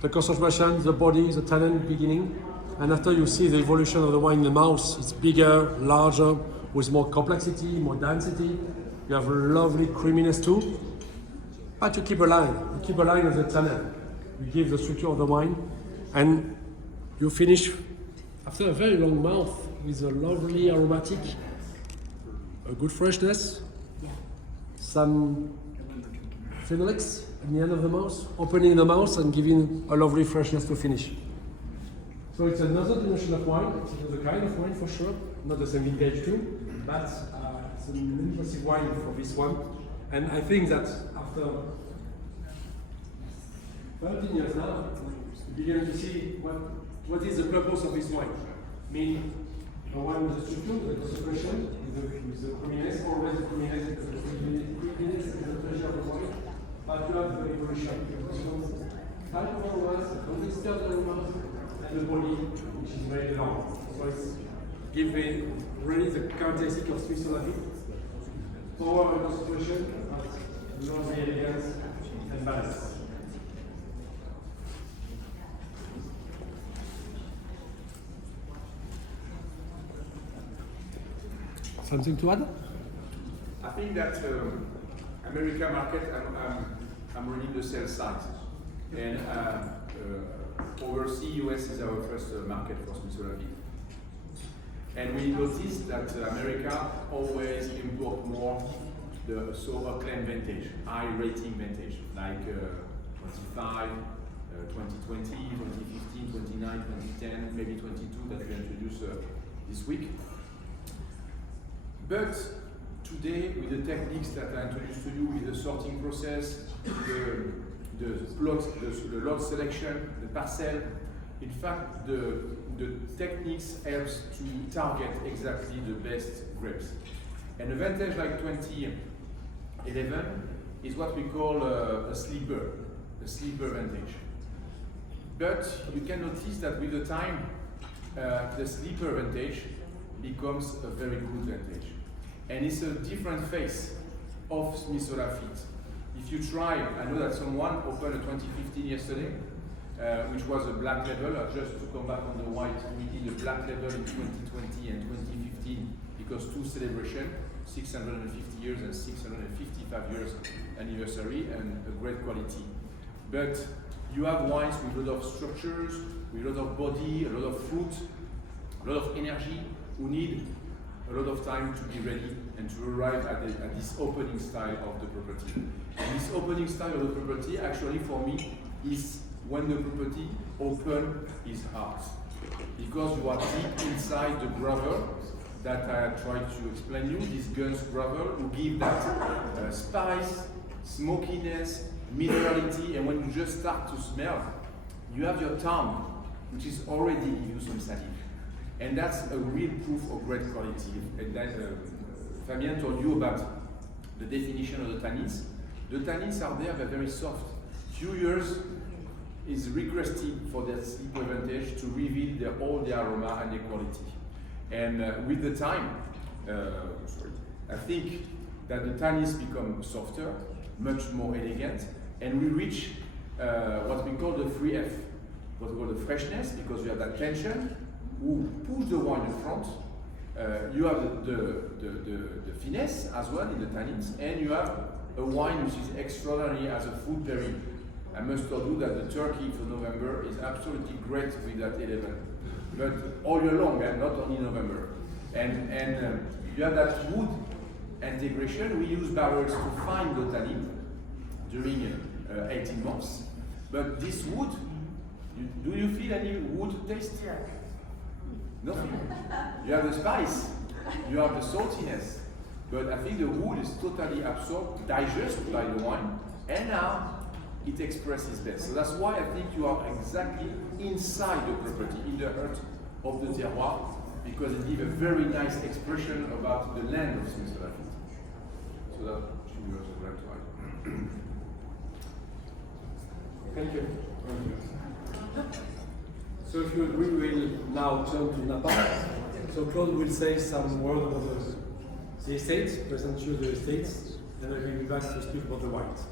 the concentration, the body, the tannin beginning, and after you see the evolution of the wine in the mouth, it's bigger, larger, with more complexity, more density. You have a lovely creaminess too, but you keep a line. You keep a line of the tannin. You give the structure of the wine, and you finish after a very long mouth with a lovely aromatic, a good freshness, some phenolics at the end of the mouth, opening the mouth and giving a lovely freshness to finish. So it's another dimension of wine. It's another kind of wine for sure, not the same vintage too, but it's an impressive wine for this one. And I think that after 13 years now, you begin to see what is the purpose of this wine. I mean, the wine with the structure, the concentration, with the creaminess, always the creaminess, because the creaminess is the treasure of the wine, but you have the evolution. So, type of aromas, consistent aromas, and the body, which is very long. So it's giving really the characteristic of Swiss Lafitte. Power and concentration, but lovely elegance and balance. Something to add? I think that America market, I'm running the sales side, and overseas US is our first market for Swiss Lafitte. And we noticed that America always import more the so-called vintage, high rating vintage, like 25, 2020, 2015, 29, 2010, maybe 22 that we introduced this week. But to today, with the techniques that I introduced to you, with the sorting process, the lot selection, the parcel, in fact, the techniques helps to target exactly the best grapes. And a vintage like 2011 is what we call a sleeper vintage. But you can notice that with the time, the sleeper vintage becomes a very good vintage. And it's a different face of Haut Lafitte. If you try, I know that someone opened a 2015 yesterday, which was a black label. Just to come back on the white, we did a black label in 2020 and 2015 because two celebrations, 650 years and 655 years anniversary, and a great quality. But you have wines with a lot of structures, with a lot of body, a lot of fruit, a lot of energy, who need a lot of time to be ready and to arrive at this opening style of the property. And this opening style of the property, actually for me, is when the property open his heart. Because you are deep inside the gravel that I tried to explain you, this Guns gravel, who give that spice, smokiness, minerality, and when you just start to smell, you have your tongue, which is already giving you some salive. And that's a real proof of great quality. And that Fabien told you about the definition of the tannins. The tannins are there, they're very soft. Few years is requested for their sleeper vintage to reveal all the aroma and the quality. And with the time, I think that the tannins become softer, much more elegant, and we reach what we call the 3F, what we call the freshness, because you have that tension, who push the wine in front. You have the finesse as well in the tannins, and you have a wine which is extraordinary as a fruit berry. I must tell you that the Turkey for November is absolutely great with that 11, but all year long, and not only November. And you have that wood integration. We use barrels to find the tannin during 18 months. But this wood, do you feel any wood taste? Yeah. Nothing. You have the spice, you have the saltiness, but I think the wood is totally absorbed, digested by the wine, and now it expresses best. So that's why I think you are exactly inside the property, in the heart of the terroir, because it gives a very nice expression about the land of Haut Lafitte. So that should be also great to add. Thank you. So if you agree, we'll now turn to Napa. So Claude will say some word about the estates, present you the estates, then I will be back to speak about the wines.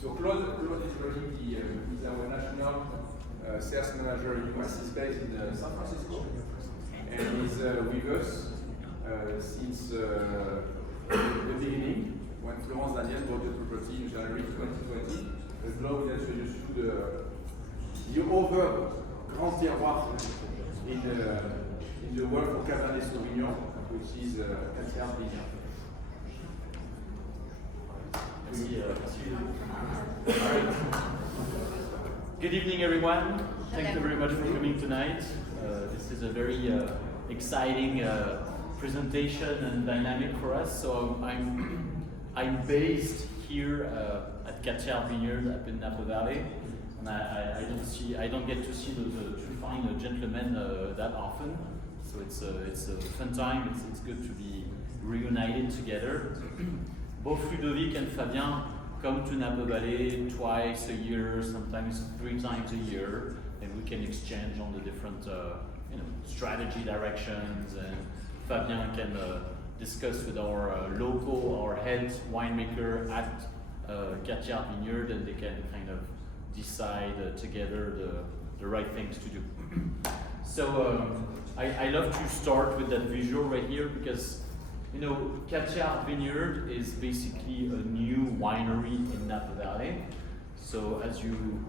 So Claude is running he's our national sales manager in US. He's based in San Francisco, and he's with us since the beginning, when Florence Daniel bought the property in January 2020. Claude will introduce you the other grand terroir in the world for Cabernet Sauvignon, which is Cathiard Vineyard. Good evening, everyone. Thank you very much for coming tonight. This is a very exciting presentation and dynamic for us. So I'm based here at Cathiard Vineyard up in Napa Valley, and I don't get to see to find gentlemen that often. So it's a fun time. It's good to be reunited together. Both Ludovic and Fabien come to Napa Valley twice a year, sometimes 3 times a year, and we can exchange on the different strategy directions, and Fabien can discuss with our our head winemaker at Cathiard Vineyard, and they can kind of decide together the right things to do. So I love to start with that visual right here, because Cathiard Vineyard is basically a new winery in Napa Valley. So as you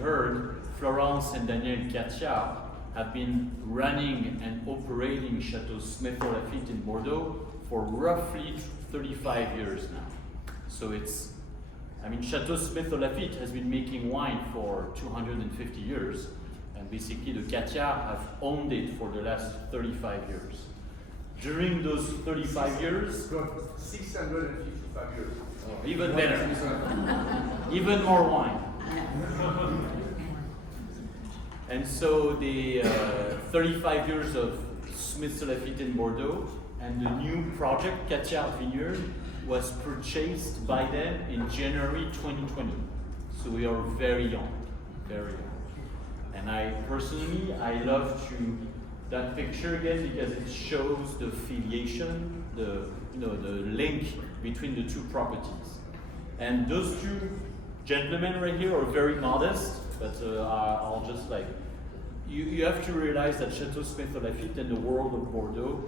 heard, Florence and Daniel Cathiard have been running and operating Chateau Haut Lafitte in Bordeaux for roughly 35 years now. So Chateau Haut Lafitte has been making wine for 250 years, and basically the Cathiard have owned it for the last 35 years. during those 35 years, Got 655 years. even better, even more wine. And so the 35 years of Smith Lafitte in Bordeaux and the new project, Cathiard Vineyard, was purchased by them in January 2020. So we are very young, very young. And I personally, I love that picture again because it shows the filiation, the link between the two properties. And those two gentlemen right here are very modest, but I'll just like, you have to realize that Chateau Smith Lafitte in the world of Bordeaux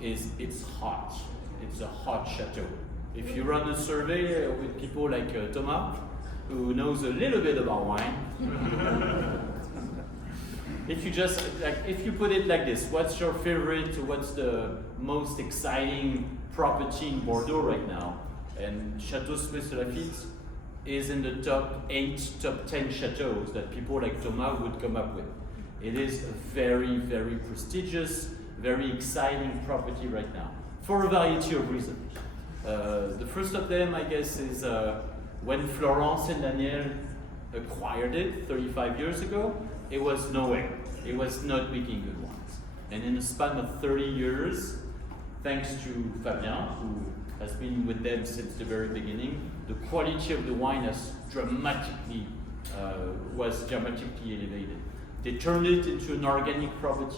it's hot. It's a hot chateau. If you run a survey with people like Thomas, who knows a little bit about wine, if you put it like this, what's your favorite, what's the most exciting property in Bordeaux right now? And Chateau Smith Lafitte is in the top 8, top 10 chateaux that people like Thomas would come up with. It is a very, very prestigious, very exciting property right now, for a variety of reasons. The first of them, I guess, is when Florence and Daniel acquired it 35 years ago, it was nowhere. It was not making good wines. And in a span of 30 years, thanks to Fabien, who has been with them since the very beginning, the quality of the wine was dramatically elevated. They turned it into an organic property.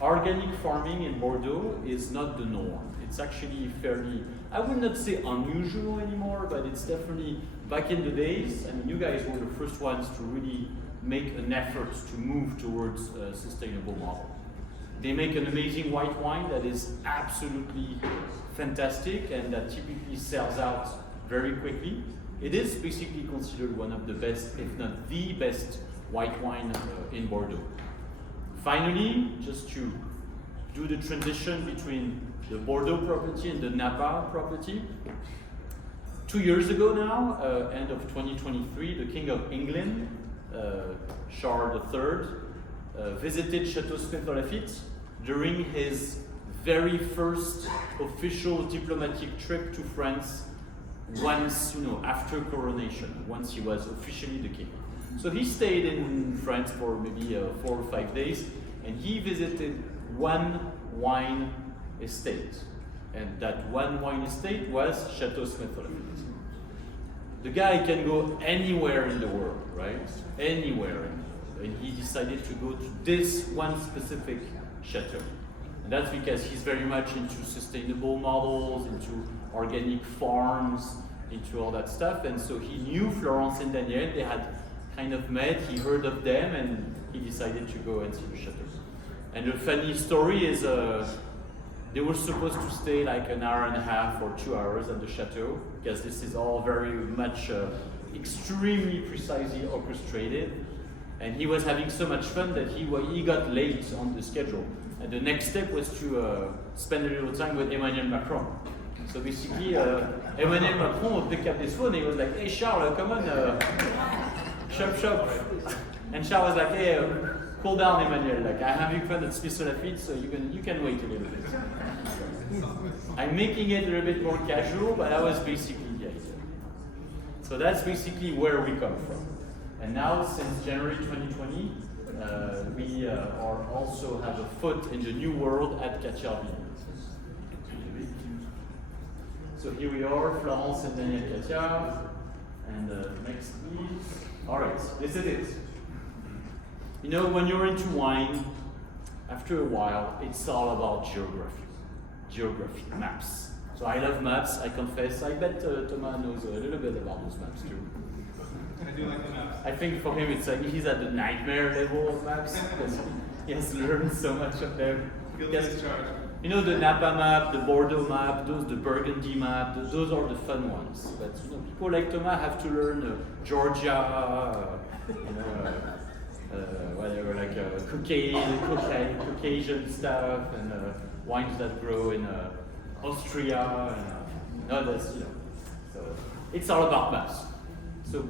Organic farming in Bordeaux is not the norm. It's actually fairly, I would not say unusual anymore, but it's definitely, back in the days, I mean, you guys were the first ones to really make an effort to move towards a sustainable model. They make an amazing white wine that is absolutely fantastic and that typically sells out very quickly. It is basically considered one of the best, if not the best, white wine in Bordeaux. Finally, just to do the transition between the Bordeaux property and the Napa property, 2 years ago now, end of 2023, the King of England, Charles III, visited Chateau Smith Lafitte during his very first official diplomatic trip to France once, after coronation, once he was officially the king. So he stayed in France for maybe 4 or 5 days, and he visited one wine estate. And that one wine estate was Chateau Smith Lafitte. The guy can go anywhere in the world, right? Anywhere. And he decided to go to this one specific chateau. And that's because he's very much into sustainable models, into organic farms, into all that stuff. And so he knew Florence and Daniel. They had kind of met, he heard of them, and he decided to go and see the chateau. And the funny story is they were supposed to stay like an hour and a half or 2 hours at the chateau, because this is all very much extremely precisely orchestrated. And he was having so much fun that he got late on the schedule. And the next step was to spend a little time with Emmanuel Macron. So basically, Emmanuel Macron would pick up his phone and he was like, "Hey Charles, come on, shop." And Charles was like, "Hey, cool down, Emmanuel. Like, I'm having fun at Smith Lafitte, so you can wait a little bit." I'm making it a little bit more casual, but that was basically the idea. So that's basically where we come from. And now, since January 2020, we are also have a foot in the new world at Cathiard. So here we are, Florence and Daniel Cathiard. And next, please. All right, this is it. When you're into wine, after a while, it's all about geography, maps. So I love maps, I confess. I bet Thomas knows a little bit about those maps too. I do like the maps. I think for him, it's like he's at the nightmare level of maps because he has learned so much of them. The Napa map, the Bordeaux map, the Burgundy map, those are the fun ones. But people like Thomas have to learn Georgia, whatever, like Caucasian stuff and wines that grow in Austria. So it's all about maps. So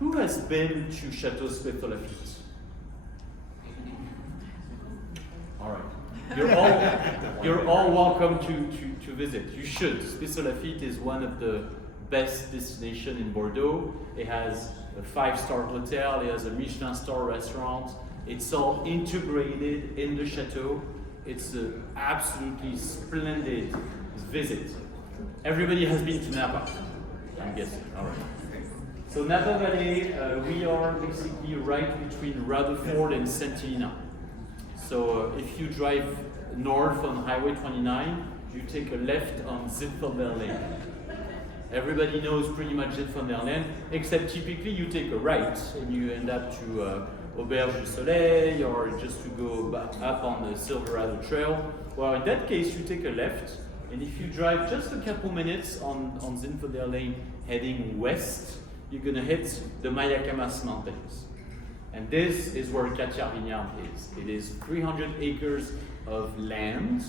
who has been to Chateau Smith Lafitte? All right. You're all You're all welcome to visit. You should. Haut Lafitte is one of the best destinations in Bordeaux. It has a 5-star hotel, it has a Michelin star restaurant. It's all integrated in the chateau. It's an absolutely splendid visit. Everybody has been to Napa, I'm guessing. All right. So Napa Valley, we are basically right between Rutherford and Saint-Helena. So if you drive north on Highway 29, you take a left on Zinfandel Lane. Everybody knows pretty much Zinfandel Lane, except typically you take a right and you end up to Auberge du Soleil or just to go up on the Silverado Trail. Well, in that case, you take a left, and if you drive just a couple minutes on Zinfandel Lane heading west, you're gonna hit the Mayacamas Mountains. And this is where Cathiard Vineyard is. It is 300 acres of land,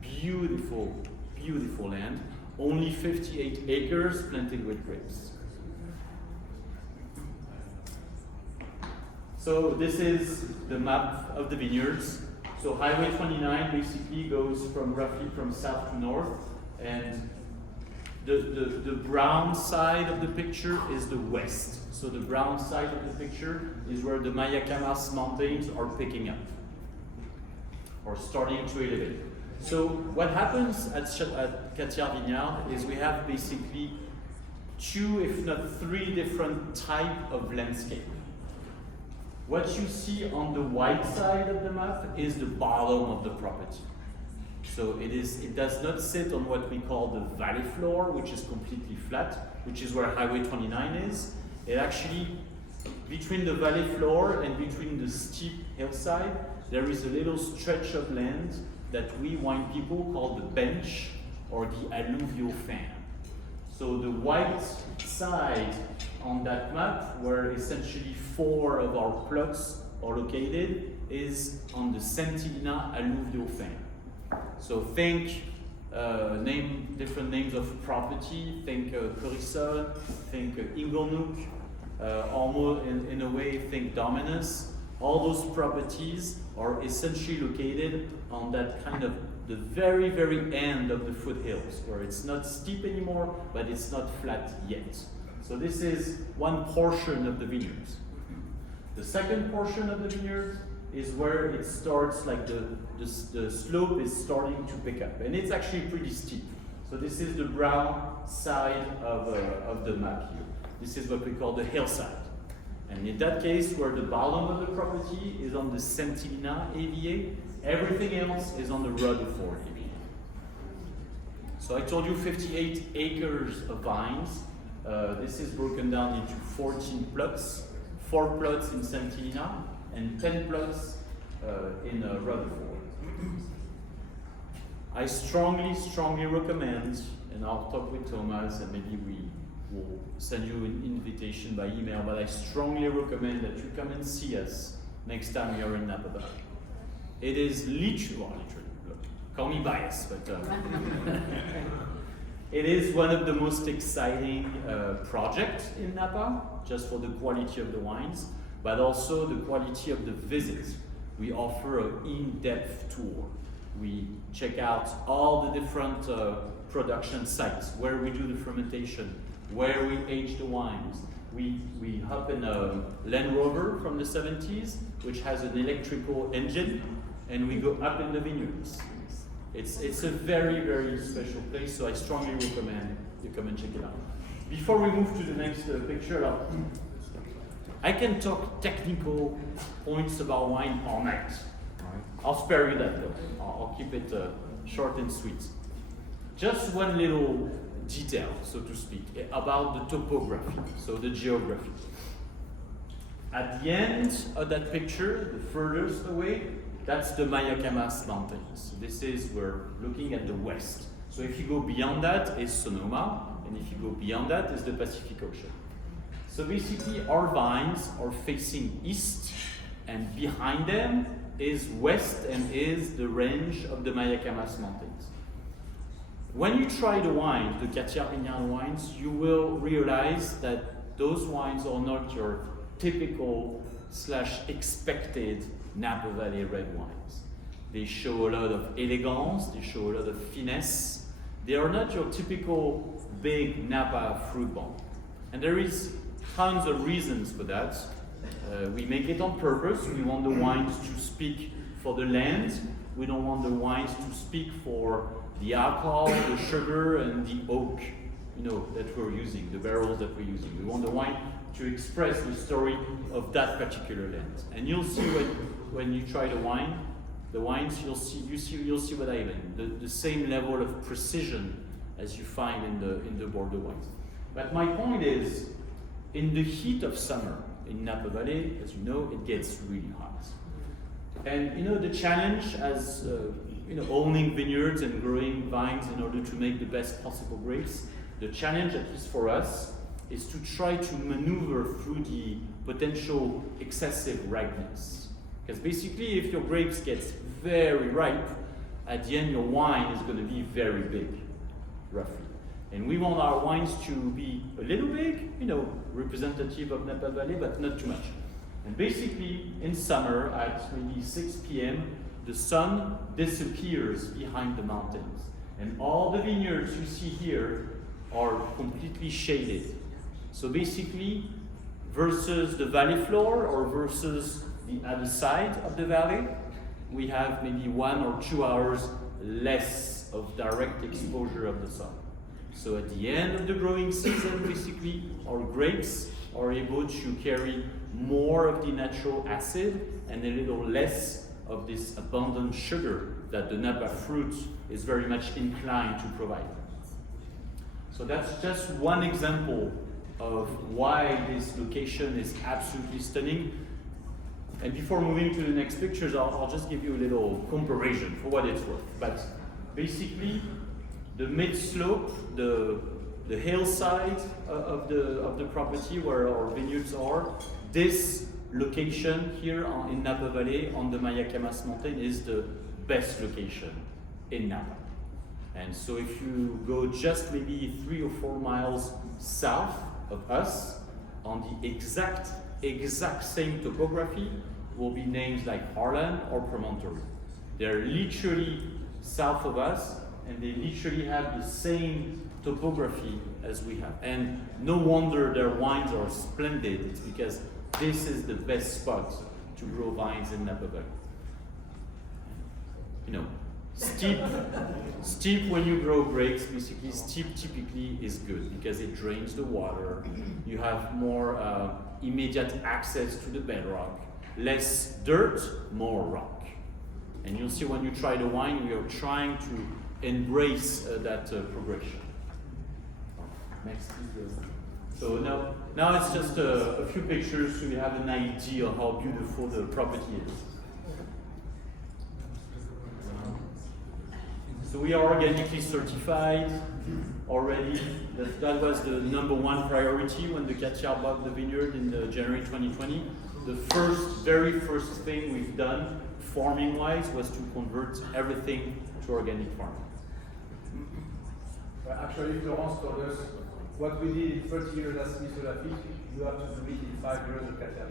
beautiful, beautiful land, only 58 acres planted with grapes. So this is the map of the vineyards. So Highway 29 basically goes roughly from south to north, and the brown side of the picture is the west. So the brown side of the picture is where the Mayacamas Mountains are picking up, or starting to elevate. So what happens at Cathiard Vineyard is we have basically 2, if not 3 different types of landscape. What you see on the white side of the map is the bottom of the property. So it does not sit on what we call the valley floor, which is completely flat, which is where Highway 29 is. It actually, between the valley floor and between the steep hillside, there is a little stretch of land that we wine people call the bench or the alluvial fan. So the white side on that map, where essentially 4 of our plots are located, is on the Saint-Helena alluvial fan. So think different names of property, think Corisol, think Inglenook, almost in a way think Dominus. All those properties are essentially located on that kind of the very, very end of the foothills, where it's not steep anymore, but it's not flat yet. So this is one portion of the vineyards. The second portion of the vineyards is where it starts, like the slope is starting to pick up, and it's actually pretty steep. So this is the brown side of the map here. This is what we call the hillside. And in that case, where the bottom of the property is on the Saint-Helena AVA, everything else is on the Rutherford AVA. So I told you 58 acres of vines. This is broken down into 14 plots, 4 plots in Saint-Helena and 10 plots in Rutherford. I strongly recommend, and I'll talk with Thomas and maybe we will send you an invitation by email, but I strongly recommend that you come and see us next time you're in Napa Valley. It is literally, look, call me biased, but it is one of the most exciting projects in Napa, just for the quality of the wines, but also the quality of the visit. We offer an in-depth tour. We check out all the different production sites, where we do the fermentation, where we age the wines. We hop in a Land Rover from the 70s, which has an electrical engine, and we go up in the vineyards. It's a very, very special place, so I strongly recommend you come and check it out. Before we move to the next picture, I can talk technical points about wine all night. I'll spare you that though. I'll keep it short and sweet. Just one little detail, so to speak, about the topography, so the geography. At the end of that picture, the furthest away, that's the Mayacamas Mountains. This is, we're looking at the west. So if you go beyond that is Sonoma, and if you go beyond that is the Pacific Ocean. So basically our vines are facing east, and behind them is west and is the range of the Mayacamas Mountains. When you try the wines, the Cathiard Vineyard wines, you will realize that those wines are not your typical / expected Napa Valley red wines. They show a lot of elegance, they show a lot of finesse. They are not your typical big Napa fruit bomb. And there is tons of reasons for that. We make it on purpose. We want the wines to speak for the land. We don't want the wines to speak for the alcohol, the sugar, and the oak, that we're using, the barrels that we're using. We want the wine to express the story of that particular land. And you'll see when you try the wines, you'll see what I mean. The same level of precision as you find in the Bordeaux wines. But my point is, in the heat of summer in Napa Valley, as you know, it gets really hot. And the challenge as owning vineyards and growing vines in order to make the best possible grapes, the challenge, at least for us, is to try to maneuver through the potential excessive ripeness. Because basically, if your grapes get very ripe, at the end your wine is going to be very big, roughly. And we want our wines to be a little big, representative of Napa Valley, but not too much. And basically, in summer, at maybe 6 p.m., the sun disappears behind the mountains. And all the vineyards you see here are completely shaded. So basically, versus the valley floor or versus the other side of the valley, we have maybe 1 or 2 hours less of direct exposure of the sun. So at the end of the growing season, basically, our grapes are able to carry more of the natural acid and a little less of this abundant sugar that the Napa fruit is very much inclined to provide. So that's just one example of why this location is absolutely stunning. And before moving to the next pictures, I'll just give you a little comparison for what it's worth. But basically, the mid-slope, the hillside of the property where our vineyards are, this location here in Napa Valley on the Mayacamas mountain is the best location in Napa. And so if you go just maybe 3 or 4 miles south of us, on the exact same topography will be names like Harlan or Promontory. They're literally south of us, and they literally have the same topography as we have. And no wonder their wines are splendid. It's because this is the best spot to grow vines in Napa Valley. Steep when you grow grapes, basically steep typically is good because it drains the water. You have more immediate access to the bedrock. Less dirt, more rock. And you'll see when you try the wine, we are trying to embrace that progression. Next, please. So now it's just a few pictures so you have an idea of how beautiful the property is. So we are organically certified already. That was the #1 priority when the Cathiard bought the vineyard in January 2020. The very first thing we've done, farming-wise, was to convert everything to organic farming. Actually, Florence told us what we did in 30 years as Mr. Lafitte, you have to do it in 5 years of Cathiard.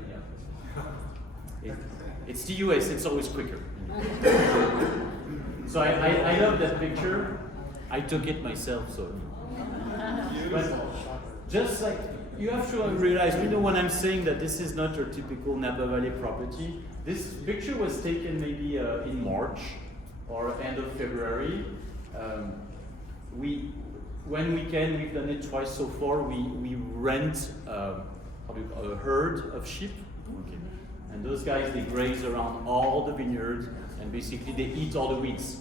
It's the US, it's always quicker. So I love that picture. I took it myself, so. But just like, you have to realize, when I'm saying that this is not your typical Napa Valley property, this picture was taken maybe in March or end of February. When we can, we've done it twice so far, we rent a herd of sheep. Okay. And those guys, they graze around all the vineyards, and basically they eat all the weeds.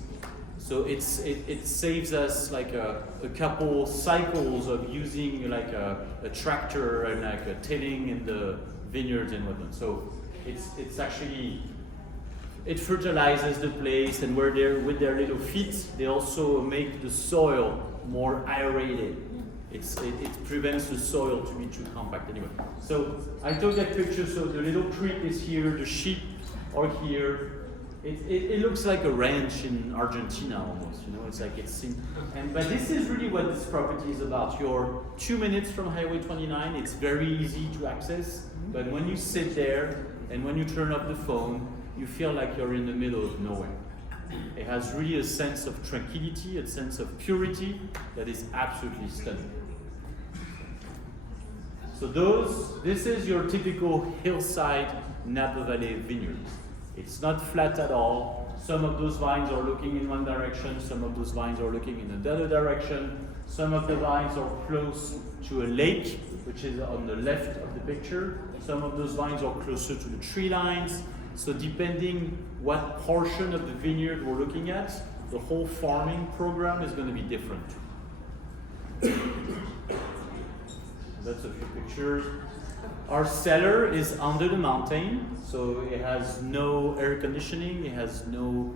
So it saves us like a couple cycles of using like a tractor and like a tilling in the vineyards and whatnot. So it's actually, it fertilizes the place, and with their little feet, they also make the soil more aerated. It prevents the soil to be too compact anyway. So I took that picture, so the little creek is here, the sheep are here. It looks like a ranch in Argentina almost, it's like but this is really what this property is about. You're 2 minutes from Highway 29, it's very easy to access, but when you sit there and when you turn off the phone, you feel like you're in the middle of nowhere. It has really a sense of tranquility, a sense of purity that is absolutely stunning. So this is your typical hillside Napa Valley vineyard. It's not flat at all. Some of those vines are looking in one direction, some of those vines are looking in another direction. Some of the vines are close to a lake, which is on the left of the picture. Some of those vines are closer to the tree lines. So depending what portion of the vineyard we're looking at, the whole farming program is going to be different. That's a few pictures. Our cellar is under the mountain, so it has no air conditioning, it has no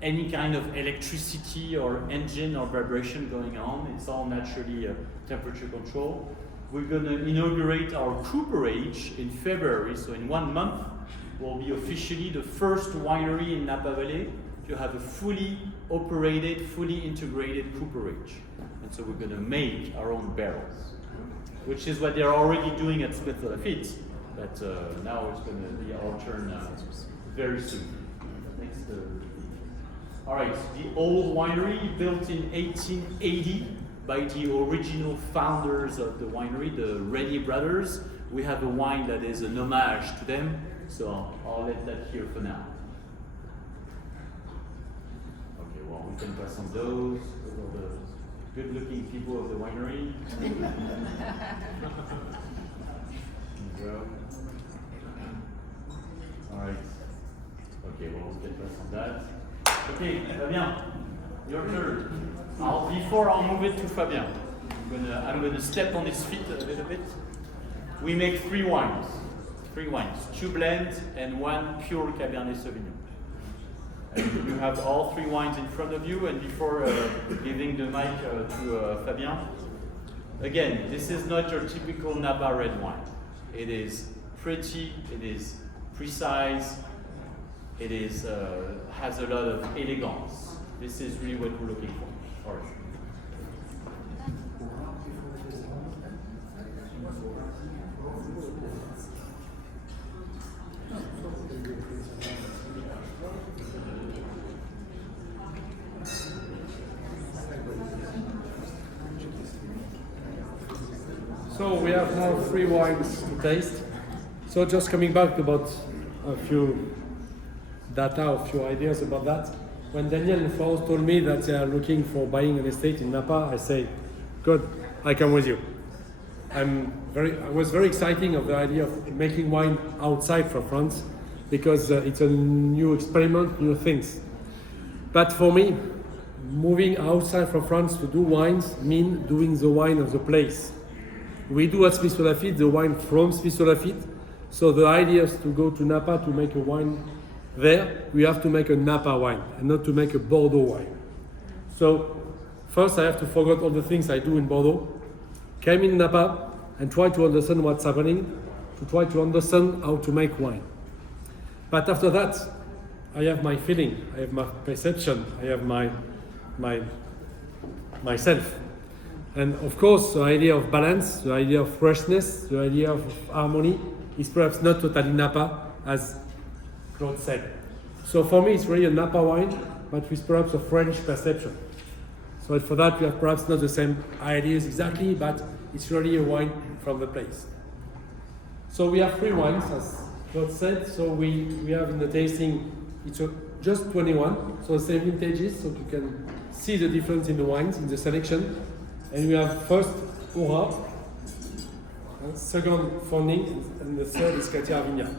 any kind of electricity or engine or vibration going on. It's all naturally temperature control. We're going to inaugurate our cooperage in February, so in 1 month we'll be officially the first winery in Napa Valley to have a fully operated, fully integrated cooperage. And so we're going to make our own barrels, which is what they're already doing at Haut Lafitte, but now it's going to be our turn very soon. All right, the old winery built in 1880 by the original founders of the winery, the Rennie brothers. We have a wine that is an homage to them, so I'll let that here for now. Okay, well, we can pass on those. Those are the good-looking people of the winery. There you go. All right. Okay, well, we can pass on that. Okay, Fabien, your turn. Before I'll move it to Fabien, I'm gonna step on his feet a little bit. We make 3 wines. 3 wines, 2 blends and 1 pure Cabernet Sauvignon. And you have all 3 wines in front of you, and before giving the mic to Fabien, again, this is not your typical Napa red wine. It is pretty, it is precise, it is has a lot of elegance. This is really what we're looking for. All right. So we have now 3 wines to taste. So just coming back about a few data, a few ideas about that. When Daniel and France told me that they are looking for buying an estate in Napa, I say, good, I come with you. I was very exciting of the idea of making wine outside from France because it's a new experiment, new things. But for me, moving outside from France to do wines mean doing the wine of the place. We do at Haut Lafitte the wine from Haut Lafitte. So the idea is to go to Napa to make a wine there. We have to make a Napa wine and not to make a Bordeaux wine. So first I have to forget all the things I do in Bordeaux, came in Napa and try to understand what's happening, to try to understand how to make wine. But after that, I have my feeling, I have my perception, I have myself. And of course, the idea of balance, the idea of freshness, the idea of harmony is perhaps not totally Napa, as Claude said. So for me, it's really a Napa wine, but with perhaps a French perception. So for that, we have perhaps not the same ideas exactly, but it's really a wine from the place. So we have 3 wines, as Claude said. So we have in the tasting, it's just 21, so the same vintages, so you can see the difference in the wines, in the selection. And we have first Aura, second Founding, and the third is Cathiard Vineyard.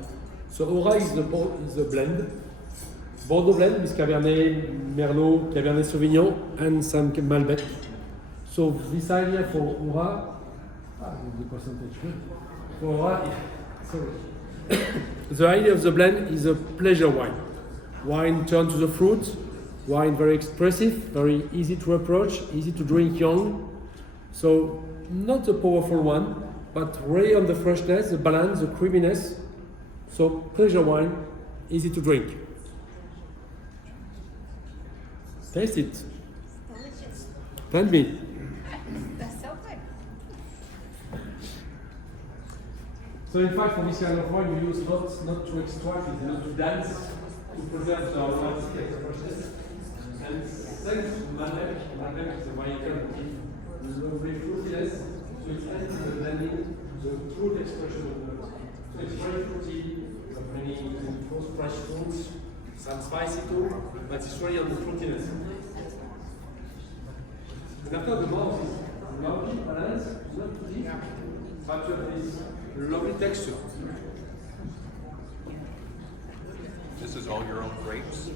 So Aura is the blend, Bordeaux blend with Cabernet Merlot, Cabernet Sauvignon, and some Malbec. So this idea for Aura, the percentage. For Aura, sorry. The idea of the blend is a pleasure wine. Wine turned to the fruit, wine very expressive, very easy to approach, easy to drink young. So not a powerful one, but really on the freshness, the balance, the creaminess. So pleasure wine, easy to drink. Taste it. Delicious. Tell me. That's so good. So in fact, for this kind of wine, we use not to extract it, not to dance. to preserve the authenticity of the process. And thanks to Malbec is a varietal with lovely fruitiness, so it's added to the blending the fruit expression of the nose. So it's very fruity, you have many fresh fruits, some spicy too, but it's really on the fruitiness. And after the mouth is lovely, balanced, not too deep, but you have this lovely texture. This is all your own grapes?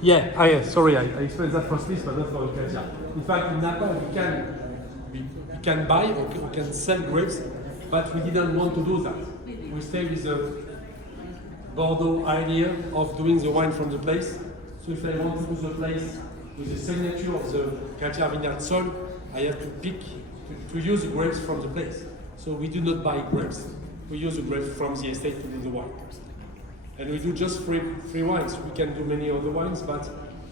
Yeah, sorry, I explained that for this, but not for the Cathiard. In fact, in Napa, we can buy or we can sell grapes, but we didn't want to do that. We stay with the Bordeaux idea of doing the wine from the place. So if I want to do the place with the signature of the Cathiard vineyard soil, I have to pick, to use the grapes from the place. So we do not buy grapes. We use the grapes from the estate to do the wine. And we do just free wines. We can do many other wines, but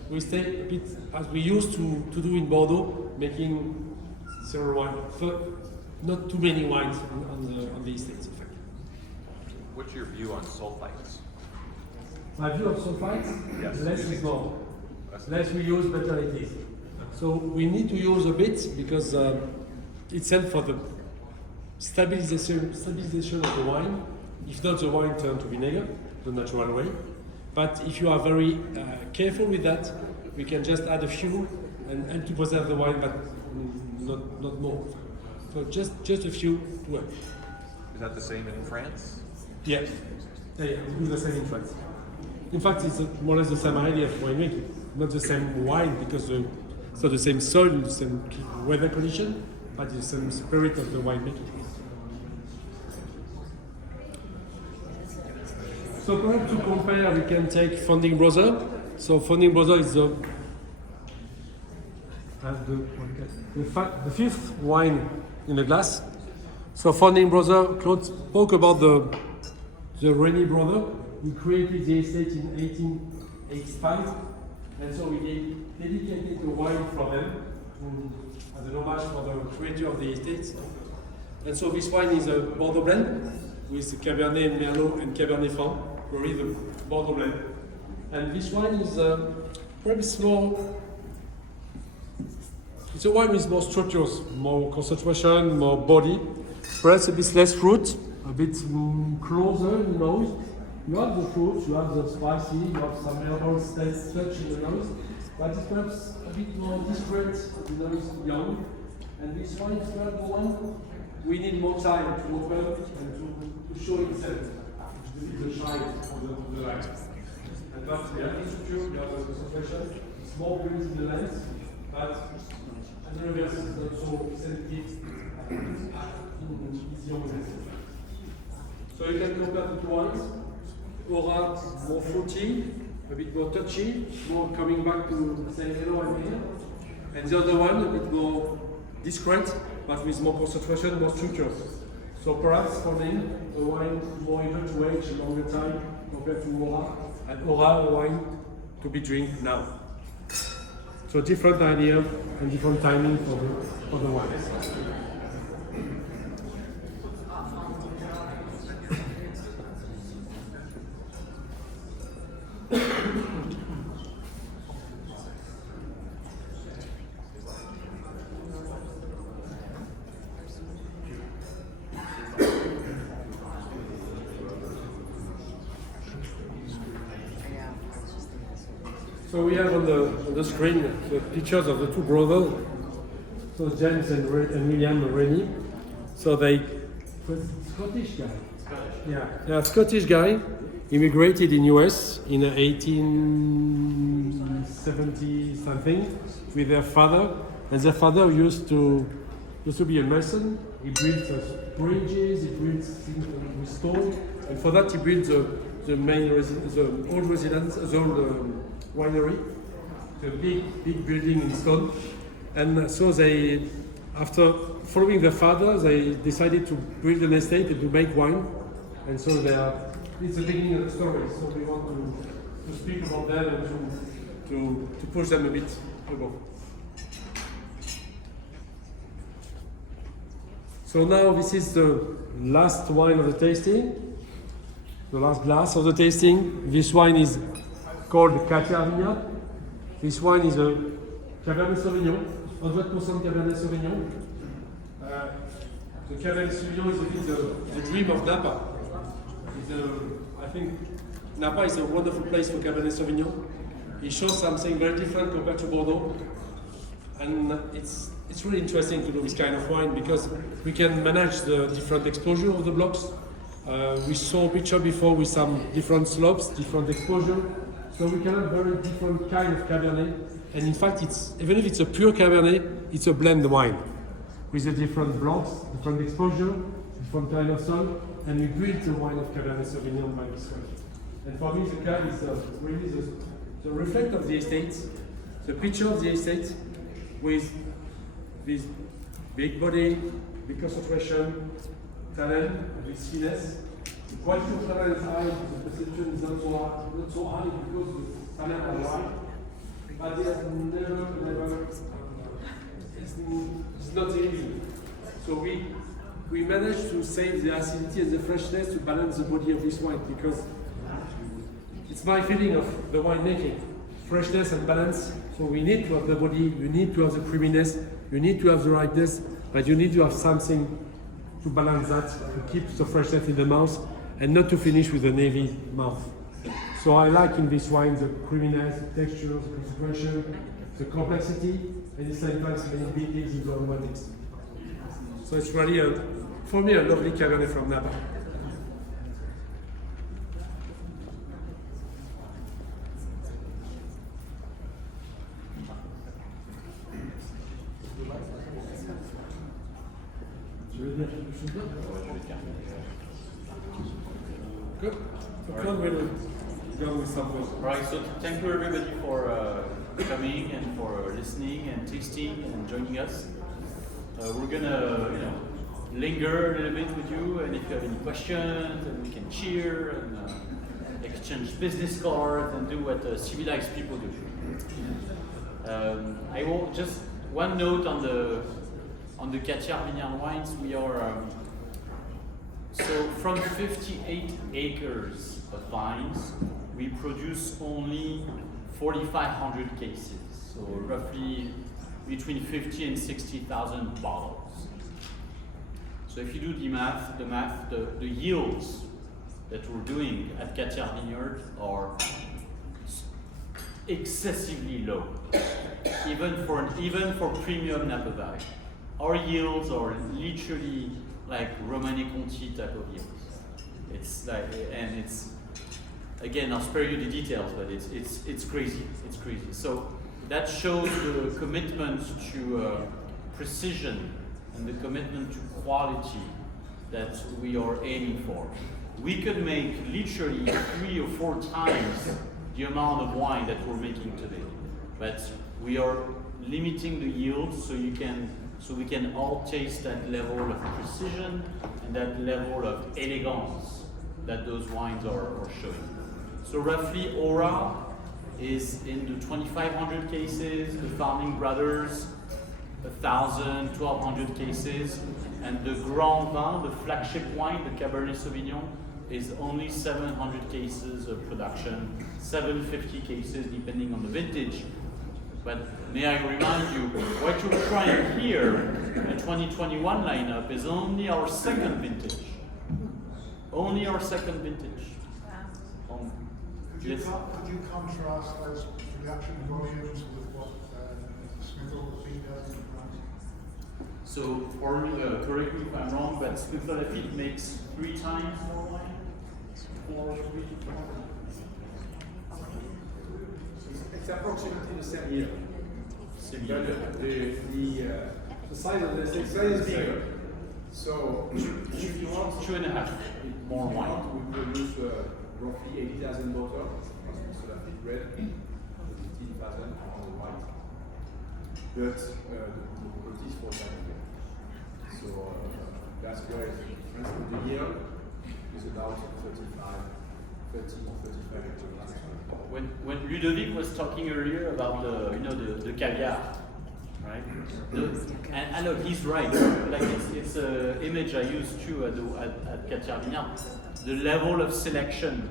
we stay a bit as we used to do in Bordeaux, making several wines. So not too many wines on the estates, in fact. What's your view on sulfites? My view of sulfites, Yes. less is more. Less we use, better it is. So we need to use a bit because it's helpful for the stabilization of the wine. If not, the wine turns to vinegar, the natural way. But if you are very careful with that, we can just add a few and to preserve the wine, but not more. So just a few to help. Is that the same in France? Yeah, we do the same in France. In fact, it's more or less the same idea of winemaking. Not the same wine because it's not the same soil, the same weather condition, but the same spirit of the winemaking. So perhaps to compare, we can take Founding Brother. So Founding Brother is the fifth wine in the glass. So Founding Brother, Claude spoke about the Rennie brother. We created the estate in 1885, and so we dedicated the wine for them as an homage for the creator of the estate. And so this wine is a Bordeaux blend with Cabernet Merlot and Cabernet Franc, really the Bordeaux blend. And this wine is perhaps more. It's a wine with more structures, more concentration, more body, perhaps a bit less fruit, a bit closer in the nose. You have the fruit, you have the spicy, you have some herbal touch in the nose, but it's perhaps a bit more discreet, the nose young. And this wine is perhaps the one we need more time to open and to show itself, the shine of the light. And but we have the structure, we have the concentration, it's more built in the lens, but at the reverse it's not so sensitive in its youngness. So you can compare the two wines. Aura more fruity, a bit more touchy, more coming back to saying hello I'm here. And the other one a bit more discreet, but with more concentration, more structures. So perhaps for them, a wine more able to age a longer time compared to Aura, and Aura a wine to be drink now. So different idea and different timing for the wines. So we have on the screen the pictures of the two brothers, so James and William Rennie. So Scottish guy. Yeah, Scottish guy, immigrated in US in 1870 something with their father, and their father used to be a mason. He built bridges, he built things with stone, and for that he built the old residence, the old winery, a big building in stone. And so they, after following their father, they decided to build an estate and to make wine. And so it's the beginning of the story. So we want to speak about them and to push them a bit above. So now this is the last wine of the tasting. the last glass of the tasting. This wine is called Cathiard. This wine is a Cabernet Sauvignon, 100% Cabernet Sauvignon. The Cabernet Sauvignon is a bit the dream of Napa. I think Napa is a wonderful place for Cabernet Sauvignon. It shows something very different compared to Bordeaux. And it's really interesting to do this kind of wine because we can manage the different exposure of the blocks. We saw a picture before with some different slopes, different exposure. So we can have very different kind of Cabernet. And in fact, even if it's a pure Cabernet, it's a blend wine with the different blocks, different exposure, different kind of soil, and we build the wine of Cabernet Sauvignon by this way. And for me, the cab is really the reflect of the estate, the picture of the estate with this big body, big concentration, talent, with finesse. The quality of talent is high, the perception is not so high because the talent are high. But it has never, it's not easy. So we managed to save the acidity and the freshness to balance the body of this wine because it's my feeling of the winemaking. Freshness and balance. So we need to have the body, you need to have the creaminess, you need to have the rightness, but you need to have something to balance that, to keep the freshness in the mouth and not to finish with a heavy mouth. So I like in this wine the creaminess, the texture, the concentration, the complexity, and the same time many details in the one mix. So it's really, for me, a lovely Cabernet from Napa. Good. Right, so thank you everybody for coming and for listening and tasting and joining us. We're gonna, linger a little bit with you, and if you have any questions, and we can cheer and exchange business cards and do what civilized people do. I will just one note on the Cathiard vineyard wines. We are so from 58 acres of vines, we produce only 4,500 cases, so roughly between 50 and 60,000 bottles. So if you do the math, the yields that we're doing at Cathiard Vineyard are excessively low, even for premium Napa Valley. Our yields are literally like Romane Conti type of yields. It's like, and it's again, I'll spare you the details, but it's crazy. It's crazy. So that shows the commitment to precision and the commitment to quality that we are aiming for. We could make literally 3 or 4 times the amount of wine that we're making today, but we are limiting the yield so we can all taste that level of precision and that level of elegance that those wines are showing. So roughly Aura is in the 2,500 cases, the Farming Brothers 1,000, 1,200 cases, and the Grand Vin, the flagship wine, the Cabernet Sauvignon, is only 700 cases of production, 750 cases depending on the vintage. But may I remind you, what you're trying here, the 2021 lineup, is only our second vintage. Only our second vintage. Could you contrast those production volumes with what Smith-Lafitte does in France? So, correct me if I'm wrong, but Pessac-Leognan makes 3 times more wine? 4 or 3? It's approximately the same year. Same year. The size of the estate is bigger. So, if you want 2.5 more wine. we produce roughly 80,000 bottles of Pessac-Leognan red, 15,000 on the white. But the quality is 4 times bigger. So that's where the difference. The yield is about 30 or 35 hectares. When Ludovic was talking earlier about the Cathiard, right? And look, he's right. Like it's an image I use too at Cathiard Vineyard. the level of selection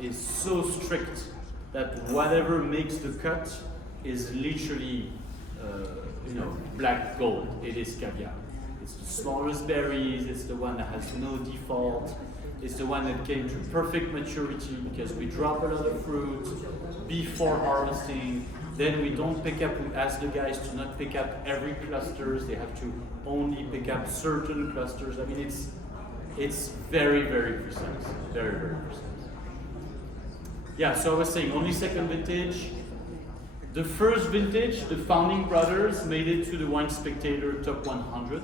is so strict that whatever makes the cut is literally, black gold. It is Cathiard. It's the smallest berries, it's the one that has no default, it's the one that came to perfect maturity because we drop a lot of fruit before harvesting. Then we don't pick up, we ask the guys to not pick up every clusters, they have to only pick up certain clusters. I mean, it's very, very precise, very, very precise. Yeah, so I was saying, only second vintage. The first vintage, the founding brothers made it to the Wine Spectator Top 100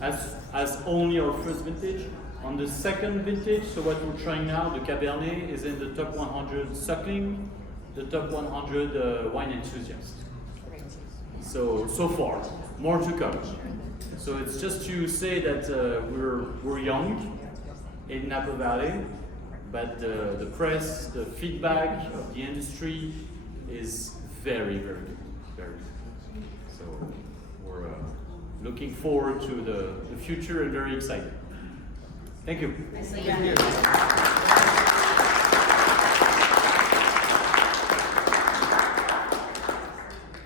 as only our first vintage. On the second vintage, so what we're trying now, the Cabernet is in the top 100 suckling, the top 100 wine enthusiast. So far, more to come. So it's just to say that we're young in Napa Valley, but the press, the feedback of the industry is very, very good, very good. So we're looking forward to the future and very excited. Thank you.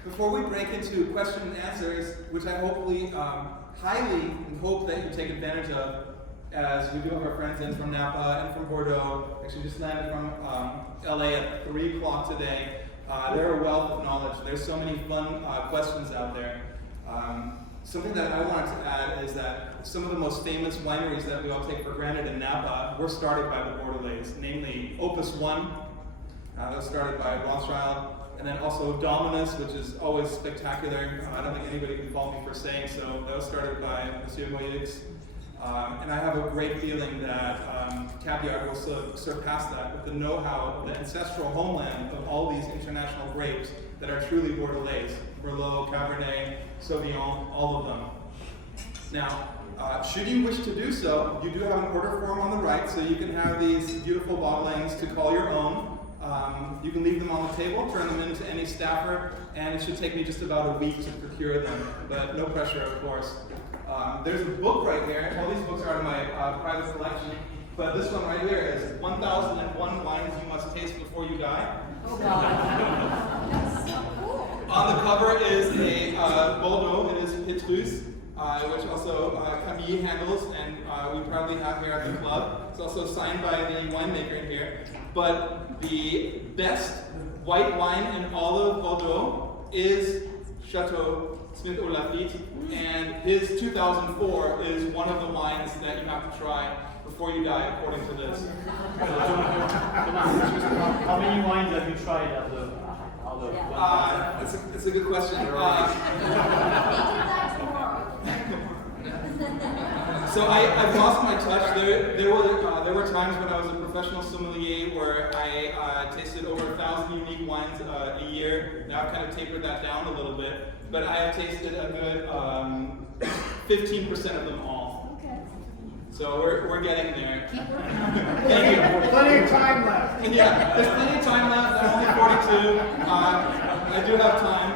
Before we break into question and answers, which I hopefully highly hope that you take advantage of, as we do have our friends in from Napa and from Bordeaux, actually just landed from LA at 3 o'clock today. They're a wealth of knowledge. There's so many fun questions out there. Something that I wanted to add is that some of the most famous wineries that we all take for granted in Napa were started by the Bordelais, namely Opus One, that was started by Rothschild, and then also Dominus, which is always spectacular. I don't think anybody can fault me for saying so. That was started by Monsieur Moyeux. And I have a great feeling that Cathiard will surpass that with the know-how, the ancestral homeland of all these international grapes that are truly Bordelais. Merlot, Cabernet, Sauvignon, all of them. Now, should you wish to do so, you do have an order form on the right, so you can have these beautiful bottlings to call your own. You can leave them on the table, turn them into any staffer, and it should take me just about a week to procure them, but no pressure, of course. There's a book right here. All these books are in my private collection, but this one right here is 1001 Wines You Must Taste Before You Die. Oh, wow. That's so cool. On the cover is a Bordeaux, it is Petrus, which also Camille handles, and we proudly have here at the club. It's also signed by the winemaker in here. But the best white wine in all of Bordeaux is Chateau Haut Lafitte, and his 2004 is one of the wines that you have to try before you die, according to this. Come on, how many wines have you tried out of It's a good question. So I've lost my touch. There were times when I was a professional sommelier where I tasted over 1,000 unique wines a year. Now I've kind of tapered that down a little bit, but I have tasted a good 15% of them all. Okay. So we're getting there. Keep working. Thank you. Plenty of time left. Yeah, there's plenty of time left. I'm only 42. I do have time.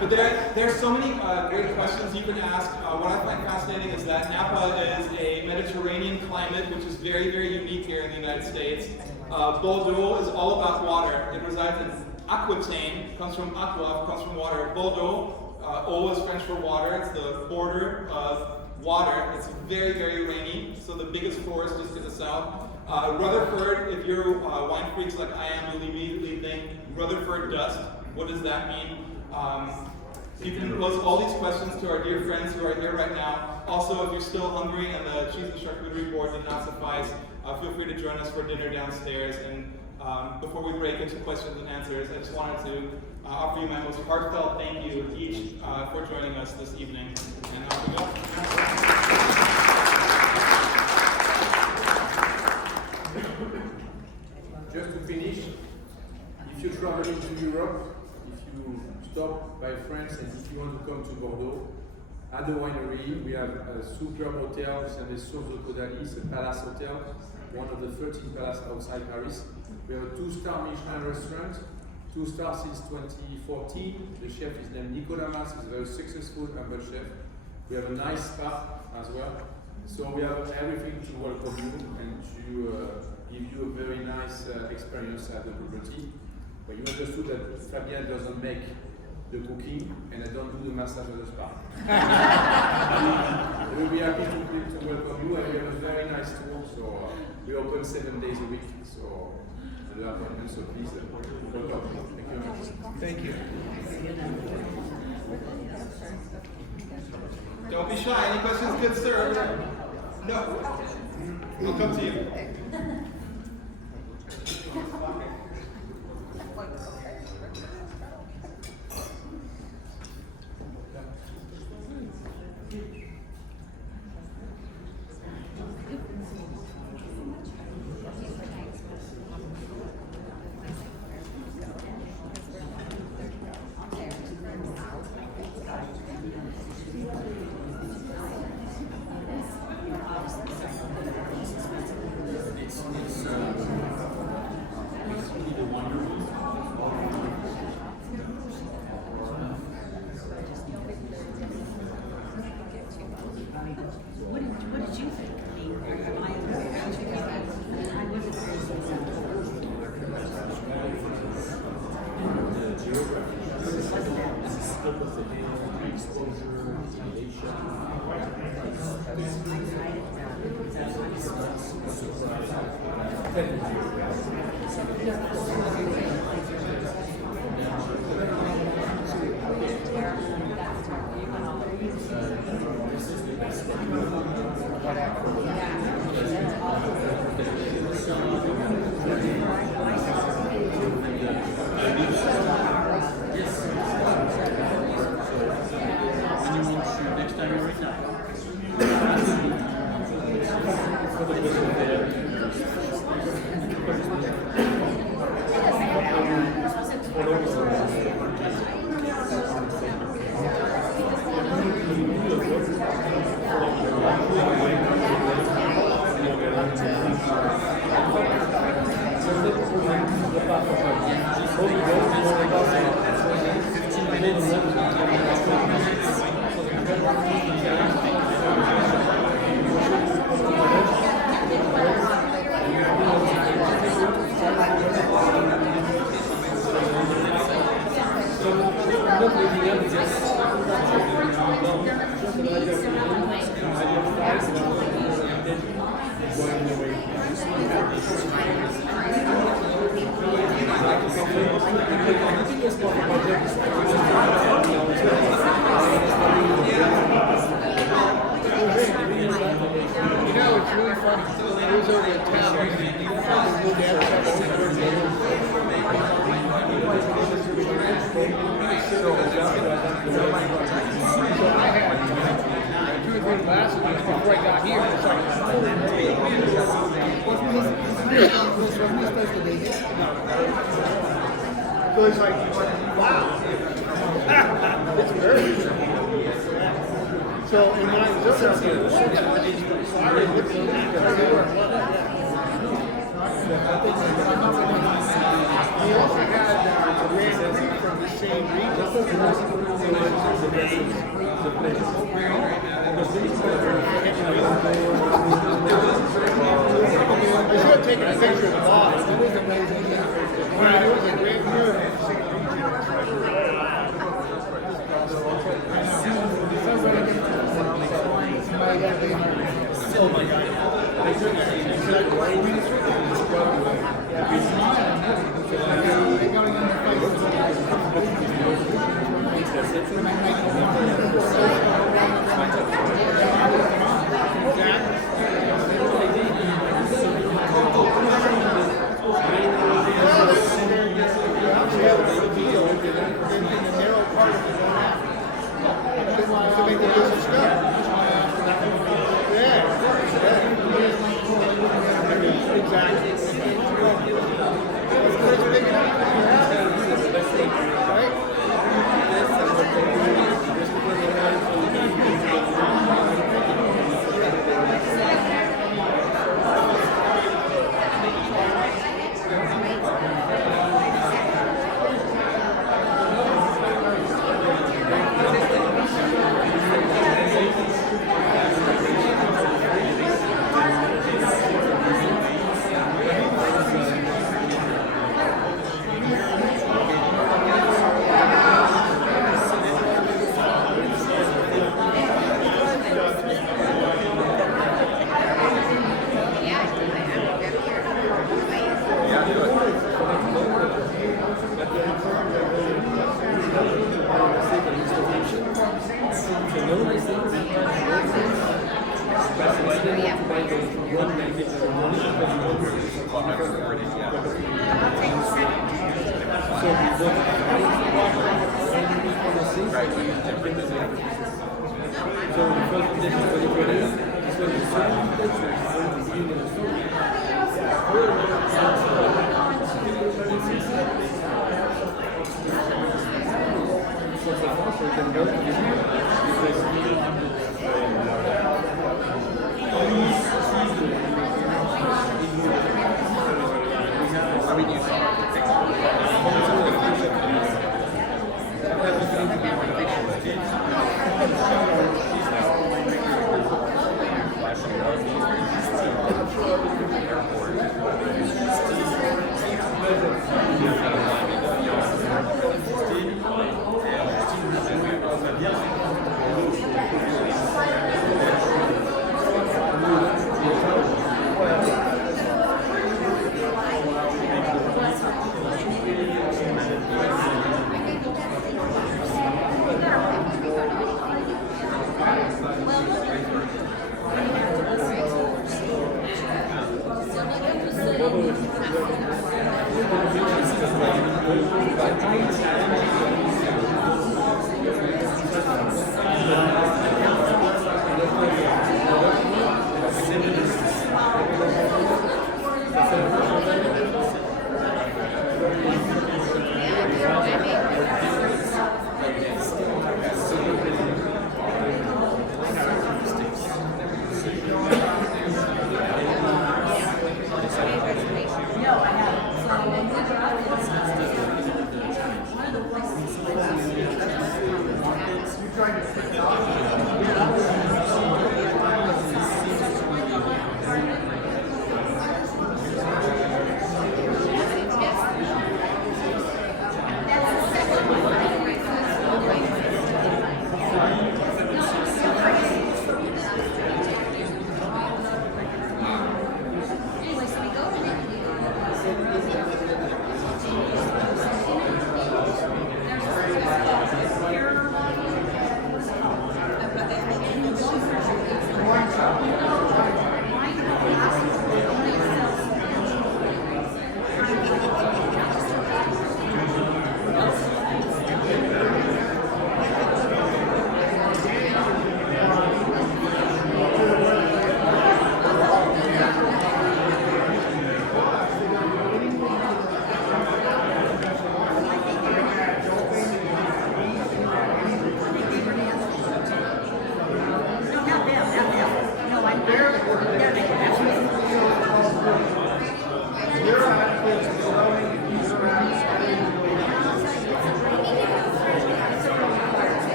But there are so many great questions you can ask. What I find fascinating is that Napa is a Mediterranean climate, which is very, very unique here in the United States. Bordeaux is all about water. It resides in Aquitaine, comes from aqua, comes from water. Bordeaux, eau is French for water. It's the border of water. It's very, very rainy. So the biggest forest is to the south. Rutherford, if you're wine freaks like I am, you'll immediately think Rutherford dust. What does that mean? You can pose all these questions to our dear friends who are here right now. Also, if you're still hungry and the cheese and charcuterie board did not suffice, feel free to join us for dinner downstairs. And before we break into questions and answers, I just wanted to offer you my most heartfelt thank you each for joining us this evening. And off we go. Just to finish, if you're traveling to Europe, if you stop by France and if you want to come to Bordeaux, at the winery we have a superb hotel, it's the Source de Caudalie, a palace hotel, one of the 13 palaces outside Paris. We have a 2-star Michelin restaurant, 2 stars since 2014. The chef is named Nicolas Mas, he's a very successful humble chef. We have a nice spa as well. So we have everything to welcome you and to give you a very nice experience at the property. But you understood that Fabien doesn't make the cooking and I don't do the massage at the spa. We'll be happy to welcome you and we have a very nice tour. So we open 7 days a week. So the appointment, so please welcome. Thank you very much. Thank you. Don't be shy. Any questions, good sir? No. We'll come to you. What did you think? So it's like, wow. It's very so in my he also had Grand Prix from the same region. I should have taken a picture of the boss. It was amazing. It was a great move. Oh my God.